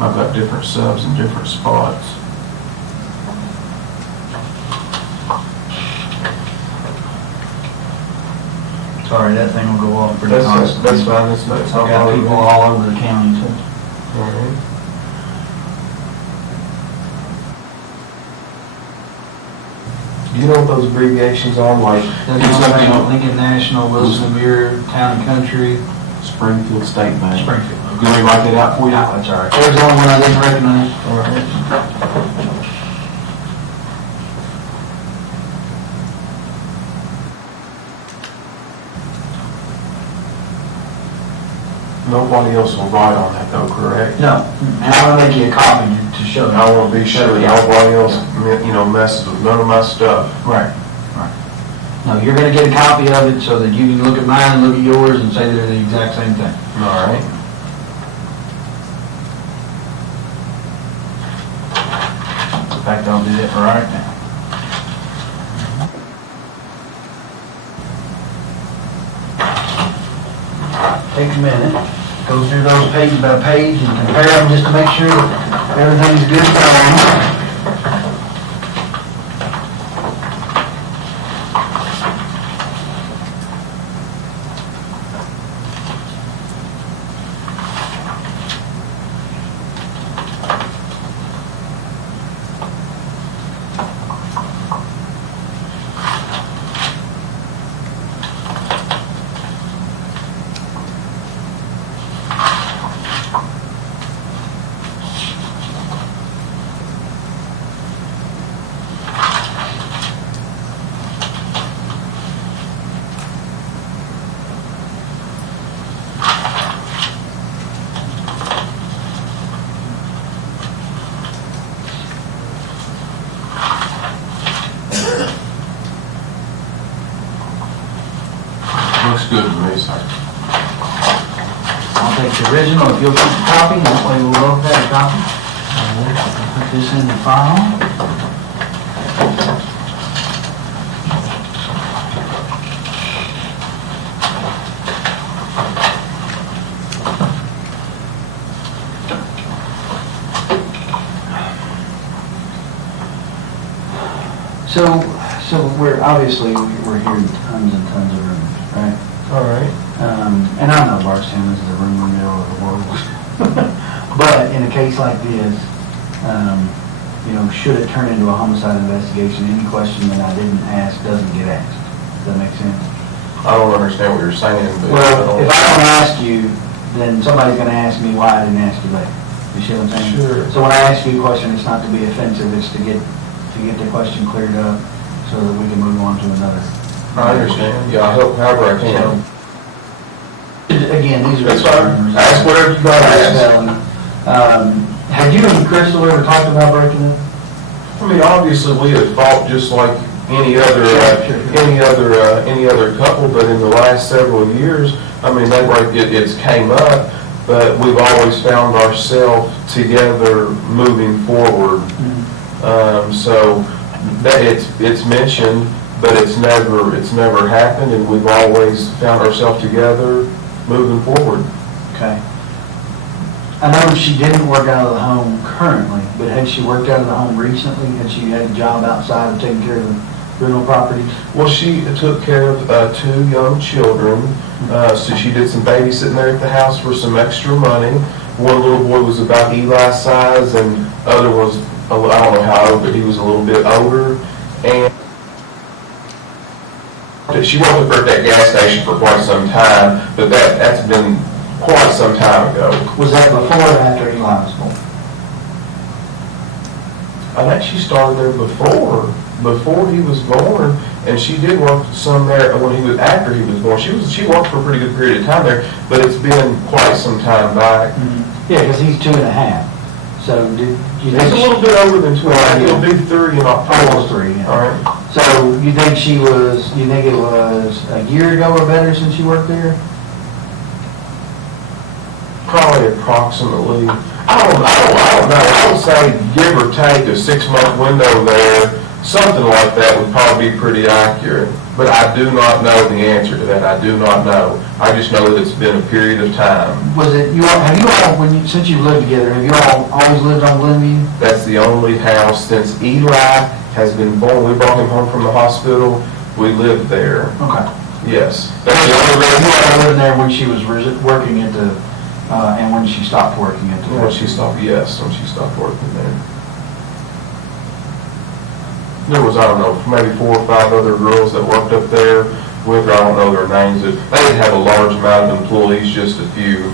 I've got different subs in different spots. Sorry, that thing will go off pretty That's constantly. fine, that's fine. I've got people all over the county, so. All right. You know what those abbreviations are, like? Lincoln National, Wilson Beer, Town and Country, Springfield State Bank. Springfield. You want me to write that out for you? Yeah, that's all right. There's the only one I didn't recognize. All right. Nobody else will write on that though, correct? No, and I'm gonna make you a copy to show you. I want to be sure that nobody else, messes with none of my stuff. Right, right. No, you're gonna get a copy of it so that you can look at mine, look at yours, and say they're the exact same thing. All right. In fact, I'll do that right now. Take a minute, go through those page by page and compare them just to make sure that everything's good to go. Looks good to me, sir. I'll take the original, if you'll keep the copy, that way we'll both have a copy. Put this in the file. So we're obviously, we're hearing tons and tons of rumors, right? All right. And I know Bardstown is the rumor mill of the world. But in a case like this, should it turn into a homicide investigation, any question that I didn't ask doesn't get asked. Does that make sense? I don't understand what you're saying, but. Well, if I don't ask you, then somebody's gonna ask me why I didn't ask you later. You see what I'm saying? Sure. So when I ask you a question, it's not to be offensive, it's to get the question cleared up so that we can move on to another. I understand. Yeah, I'll help however I can. Again, these are. That's fine. Ask whatever you gotta ask. Had you and Crystal ever talked about breaking in? I mean, obviously, we have fought just like any other couple, but in the last several years, I mean, it's came up, but we've always found ourselves together moving forward. So that it's mentioned, but it's never happened, and we've always found ourselves together moving forward. Okay. I know she didn't work out of the home currently, but had she worked out of the home recently? Had she had a job outside of taking care of the rental properties? Well, she took care of 2 young children, so she did some babysitting there at the house for some extra money. One little boy was about Eli's size, and other was, I don't know how old, but he was a little bit older. And she worked up at that gas station for quite some time, but that's been quite some time ago. Was that before or after Eli was born? I think she started there before he was born, and she did work some there after he was born. She worked for a pretty good period of time there, but it's been quite some time back. Yeah, because he's 2.5. So did you think? He's a little bit older than 2. He'll be 3 in October. Almost 3, yeah. All right. So you think it was a year ago or better since you worked there? Probably approximately, I don't know. I would say give or take a 6-month window there, something like that would probably be pretty accurate. But I do not know the answer to that. I do not know. I just know that it's been a period of time. Was it since you've lived together, have you all always lived on Glenview? That's the only house since Eli has been born. We brought him home from the hospital. We lived there. Okay. Yes. That's the only You reason. all lived there when she was working at the, and when she stopped working at the. When she stopped working there. There was, I don't know, maybe 4 or 5 other girls that worked up there with her. I don't know their names. They didn't have a large amount of employees, just a few.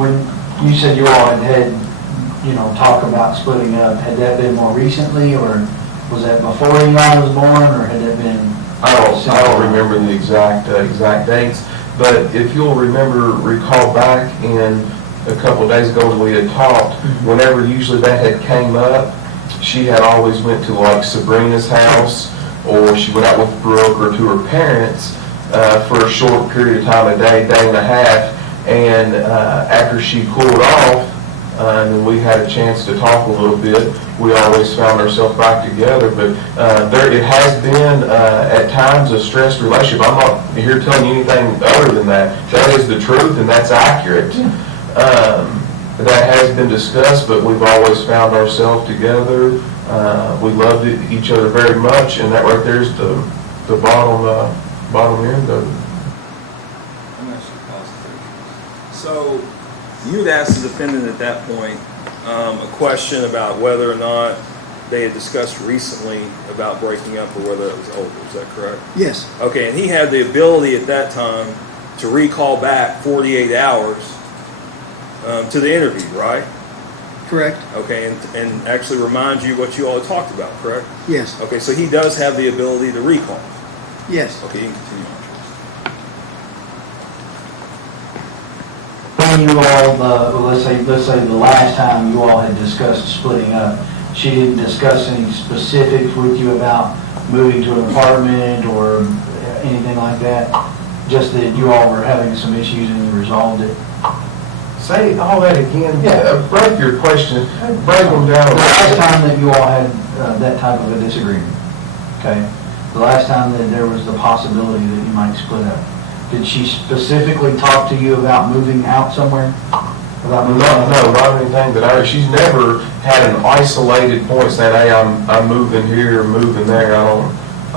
When you said you all had, talk about splitting up, had that been more recently, or was that before Eli was born, or had that been? I don't remember the exact dates, but if you'll recall back in a couple of days ago when we had talked, whenever usually that had came up, she had always went to like Sabrina's house, or she went out with Brooke or to her parents for a short period of time, a day and a half, and after she cooled off, and we had a chance to talk a little bit, we always found ourselves back together. But it has been at times a stressed relationship. I'm not here telling you anything other than that. That is the truth, and that's accurate. That has been discussed, but we've always found ourselves together. We loved each other very much, and that right there is the bottom end of it. I'm actually positive. So you'd asked the defendant at that point a question about whether or not they had discussed recently about breaking up or whether it was over. Is that correct? Yes. Okay, and he had the ability at that time to recall back 48 hours to the interview, right? Correct. Okay, and actually remind you what you all had talked about, correct? Yes. Okay, so he does have the ability to recall. Yes. Okay, you can continue on. When you all, let's say the last time you all had discussed splitting up, she didn't discuss any specifics with you about moving to an apartment or anything like that? Just that you all were having some issues and you resolved it? Say all that again. Yeah. Break your question. Break them down. The last time that you all had that type of a disagreement, okay? The last time that there was the possibility that you might split up, did she specifically talk to you about moving out somewhere? About moving out? No, not anything that she's never had an isolated point saying, hey, I'm moving here or moving there. I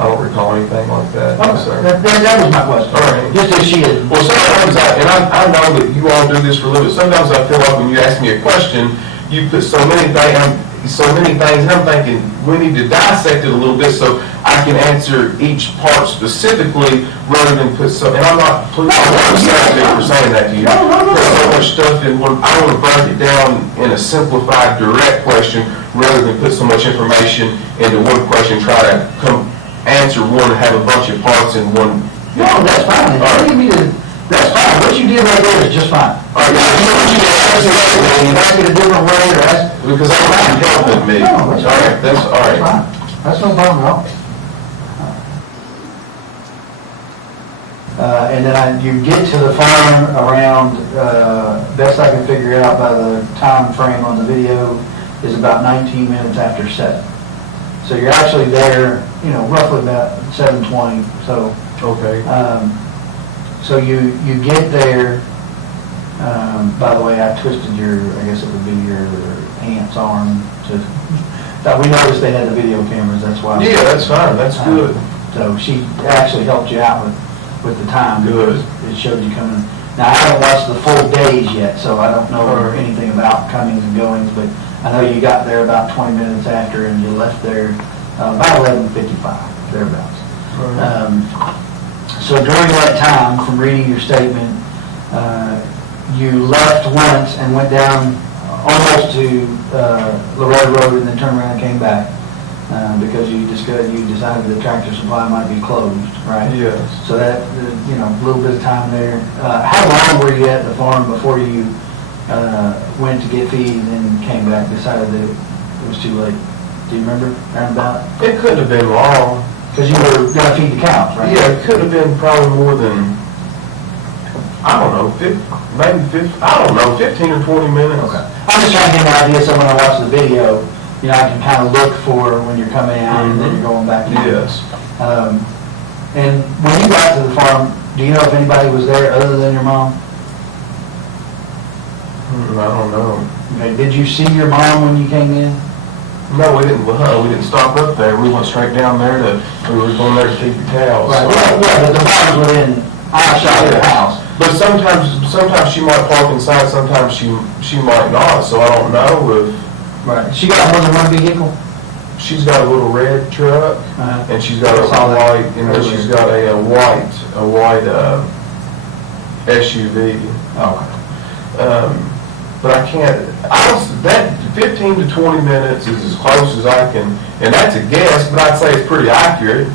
don't recall anything like that. Okay. No, sir. That was my question. All right. Just as she had. Well, sometimes I know that you all do this for a living. Sometimes I feel like when you ask me a question, you put so many things, and I'm thinking we need to dissect it a little bit so I can answer each part specifically rather than put so. And I'm not for saying that to you. There's so much stuff in one. I want to break it down in a simplified, direct question rather than put so much information into one question. Try to answer one and have a bunch of parts in one. No, that's fine. That's fine. What you did right there is just fine. All right, Ask it a different way or ask. because I'm not helping me. No, that's All right, that's all right. That's fine. That's no problem at all. And then you get to the farm around, best I can figure out by the time frame on the video, is about 19 minutes after 7. So you're actually there, roughly about 7:20. So Okay. So you get there, by the way, I twisted I guess it would be your aunt's arm to, we noticed they had the video cameras, that's why. Yeah, that's fine, that's good. So she actually helped you out with the time. Good. Because it showed you coming. Now, I haven't watched the full days yet, so I don't know anything about comings and goings, but I know you got there about 20 minutes after and you left there about 11:55, thereabouts. So during that time, from reading your statement, you left once and went down almost to Loretta Road and then turned around and came back because you decided the Tractor Supply might be closed, right? Yes. So that, a little bit of time there. How long were you at the farm before you went to get feed and then came back, decided that it was too late? Do you remember roundabout? It couldn't have been long. Because you were going to feed the cows, right? Yeah, it could have been probably more than, I don't know, 15 or 20 minutes. Okay. I'm just trying to get an idea, so when I watch the video, I can kind of look for when you're coming out and then you're going back in. Yes. And when you got to the farm, do you know if anybody was there other than your mom? I don't know. Okay. Did you see your mom when you came in? No, we didn't stop up there. We went straight down there we were going there to feed the cows. Right. Yeah, but the farm's within eyeshot of the house. But sometimes she might park inside, sometimes she might not, so I don't know if. Right. She got more than one vehicle? She's got a little red truck, and she's got a white, she's got a white SUV. Okay. But I can't, that 15 to 20 minutes is as close as I can, and that's a guess, but I'd say it's pretty accurate.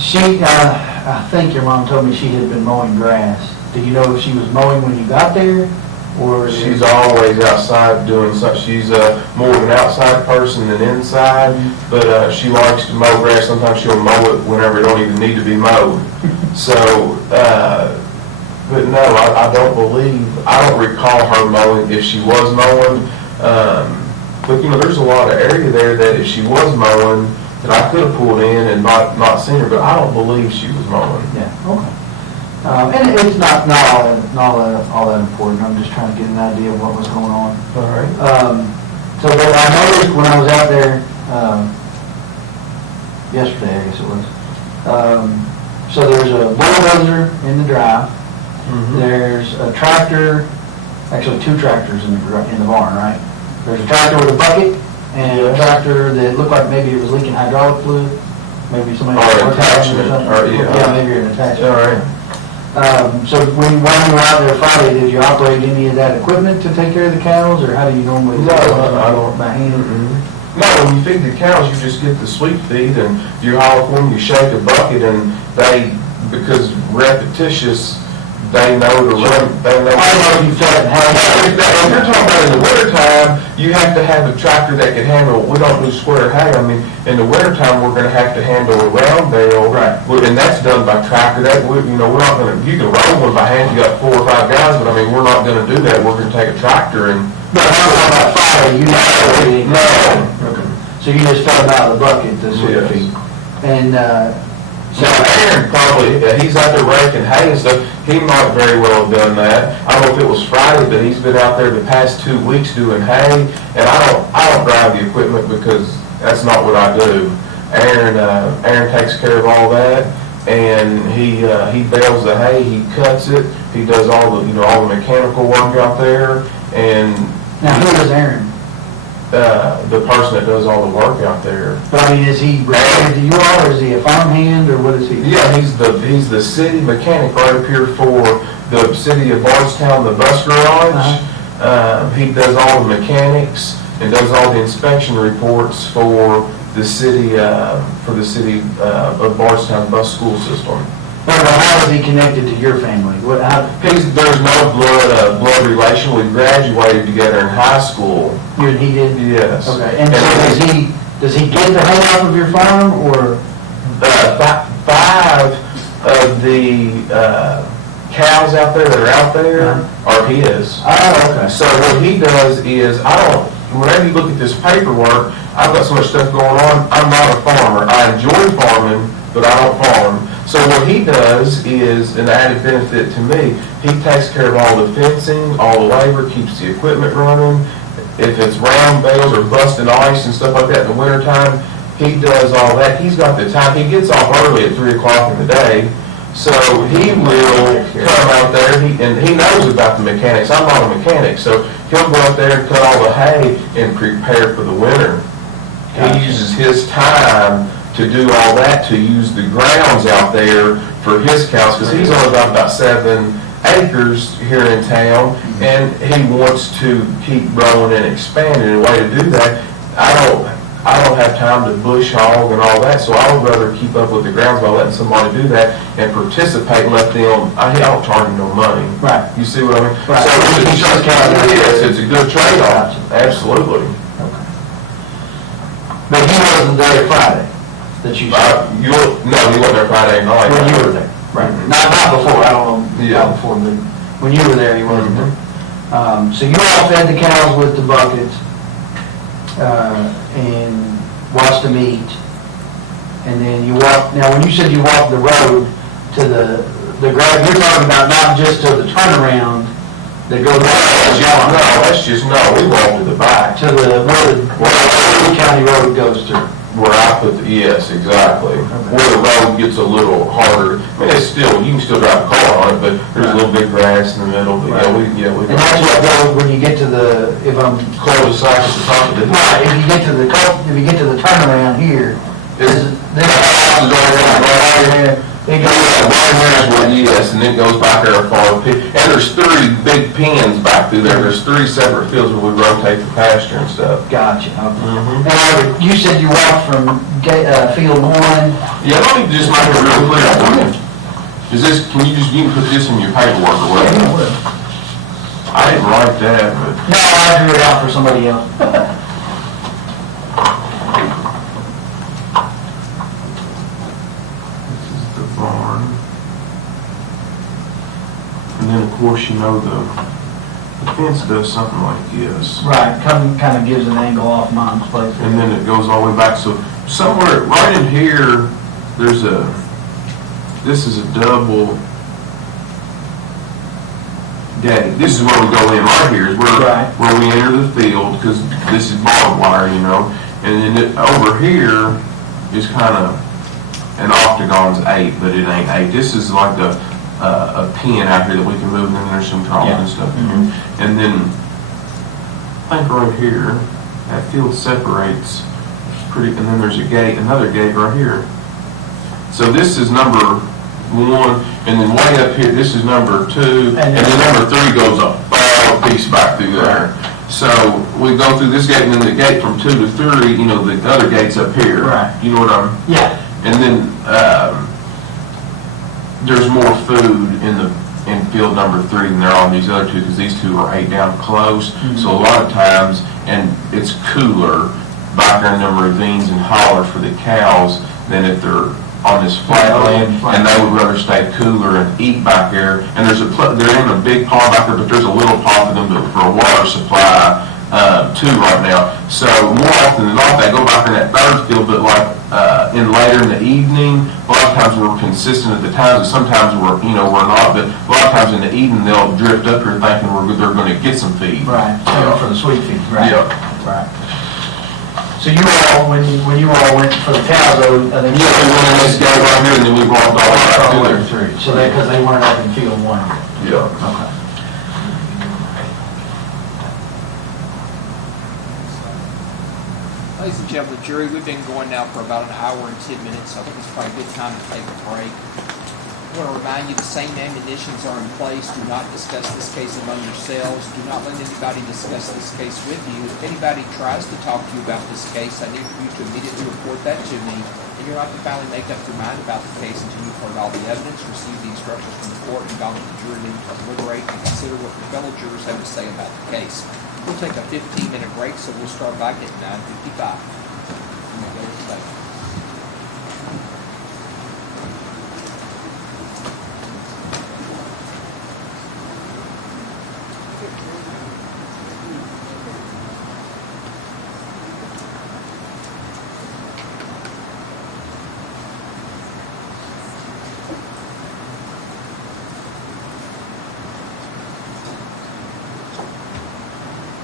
She, I think your mom told me she had been mowing grass. Do you know if she was mowing when you got there, or? She's always outside doing something. She's more of an outside person than inside, but she likes to mow grass. Sometimes she'll mow it whenever it don't even need to be mowed. So, but no, I don't recall her mowing if she was mowing. But there's a lot of area there that if she was mowing, that I could have pulled in and not seen her, but I don't believe she was mowing. Yeah, okay. And it's not all that important. I'm just trying to get an idea of what was going on. All right. So I noticed when I was out there yesterday, I guess it was. So there's a bulldozer in the drive. Mm-hmm. There's a tractor, actually two tractors in the barn, right? There's a tractor with a bucket and a tractor that looked like maybe it was leaking hydraulic fluid. Maybe somebody or worked on it or attachment, something. Yeah, maybe an attachment. All right. So when you were out there Friday, did you operate any of that equipment to take care of the cows, or how do you normally? No, I don't. By hand? Mm-hmm. No, when you feed the cows, you just get the sweet feed, and you haul for them, you shake a bucket, and because repetitious, they know to run. They know. I know you fed and If you're talking about in the wintertime, you have to have a tractor that can handle, we don't do square hay. I mean, in the wintertime, we're gonna have to handle a round bale. Right. And that's done by tractor. We're not gonna, you can roll one by hand, you got 4 or 5 guys, but I mean, we're not gonna do that. We're gonna take a tractor and. But how about Friday, you know? No. Okay. So you just fed them out of the bucket, the sweet Yes. feed. And, So Aaron probably, he's out there raking hay and stuff, he might very well have done that. I don't know if it was Friday, but he's been out there the past 2 weeks doing hay, and I don't drive the equipment because that's not what I do. Aaron takes care of all that, and he bales the hay, he cuts it, he does all the mechanical work out there, and. now who is Aaron? The person that does all the work out there. But I mean, is he related to you all, or is he a farmhand, or what is he? Yeah, he's the city mechanic right up here for the city of Bardstown, the bus garage. He does all the mechanics and does all the inspection reports for the city of Bardstown bus school system. But how is he connected to your family? There's no blood relation. We graduated together in high school. You and he did? Yes. Okay, and so does he get the hay off of your farm, or? 5 of the cows out there that are out there are his. Oh, okay. So what he does is, whenever you look at this paperwork, I've got so much stuff going on, I'm not a farmer. I enjoy farming, but I don't farm. So what he does is an added benefit to me. He takes care of all the fencing, all the labor, keeps the equipment running. If it's round bales or busting ice and stuff like that in the wintertime, he does all that. He's got the time. He gets off early at 3 o'clock in the day. So he will come out there, and he knows about the mechanics. I'm not a mechanic, so he'll go out there and cut all the hay and prepare for the winter. He uses his time to do all that, to use the grounds out there for his cows, because he's only got about 7 acres here in town, and he wants to keep growing and expanding. And a way to do that, I don't have time to bush hog and all that, so I would rather keep up with the grounds by letting somebody do that and participate and let them, I don't charge them no money. Right. You see what I mean? Right. So it's a good trade-off, absolutely. Okay. But he wasn't there Friday, that you said? No, he wasn't there Friday night. When you were there? Right. Not before, I don't know, Yeah. not before, but when you were there, he wasn't there. So you all fed the cows with the buckets, and watched them eat, and then you walked, now when you said you walked the road to the grave, you're talking about not just to the turnaround that goes we walked to the back. to where the county road goes through. Where I put yes, exactly. Where the road gets a little harder. I mean, you can still drive a car on it, but there's a little bit of grass in the middle, but we. And that's what goes, when you get to the, if I'm cul-de-sac at the top of the hill. right, if you get to the turnaround here, it goes Yes, and it goes back there far. And there's 3 big pens back through there. There's 3 separate fields where we rotate the pasture and stuff. Gotcha, okay. Now, you said you walked from field 1. Yeah, let me just make it real clear for you. Is this, you can put this in your paperwork or whatever? I didn't write that, but. No, I drew it out for somebody else. This is the barn. And then, of course, the fence does something like this. Right, kind of gives an angle off Mom's place. And then it goes all the way back. So somewhere right in here, this is a double gate. This is where we go in right here, is where we enter the field, because this is barbed wire, And then over here is kind of an octagon's 8, but it ain't 8. This is like a pin out here that we can move, and then there's some columns and stuff in here. And then I think right here, that field separates and then there's a gate, another gate right here. So this is number 1, and then way up here, this is number 2, and then number 3 goes up all a piece back through there. So we go through this gate, and then the gate from 2 to 3, the other gate's up here. Right. You know what I'm? Yeah. And then there's more food in field number 3 than there are on these other 2, because these 2 are 8 down close. So a lot of times, and it's cooler back there in them ravines and hollers for the cows than if they're on this flat land, and they would rather stay cooler and eat back there. And they're in a big pond back there, but there's a little pond for them for a water supply too right now. So more often than not, they go back in that 3rd field, but like in later in the evening, a lot of times we're consistent at the times, and sometimes we're not, but a lot of times in the evening they'll drift up here thinking they're going to get some feed. Right, for the sweet feed, right? Yeah. Right. So you all, when you all went for the cows, though, I think. Yeah, we went in this gate right here, and then we walked all the way back through there. So because they weren't up in field 1. Yeah. Okay. Ladies and gentlemen of the jury, we've been going now for about an hour and 10 minutes, so I think it's probably a good time to take a break. I want to remind you the same ammunitions are in place. Do not discuss this case among yourselves. Do not let anybody discuss this case with you. If anybody tries to talk to you about this case, I need for you to immediately report that to me, and you're not to finally make up your mind about the case until you've heard all the evidence, received the instructions from the court, and gone to the jury room to deliberate and consider what your fellow jurors have to say about the case. We'll take a 15-minute break, so we'll start back at 9:55.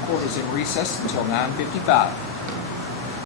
Court is in recess until 9:55.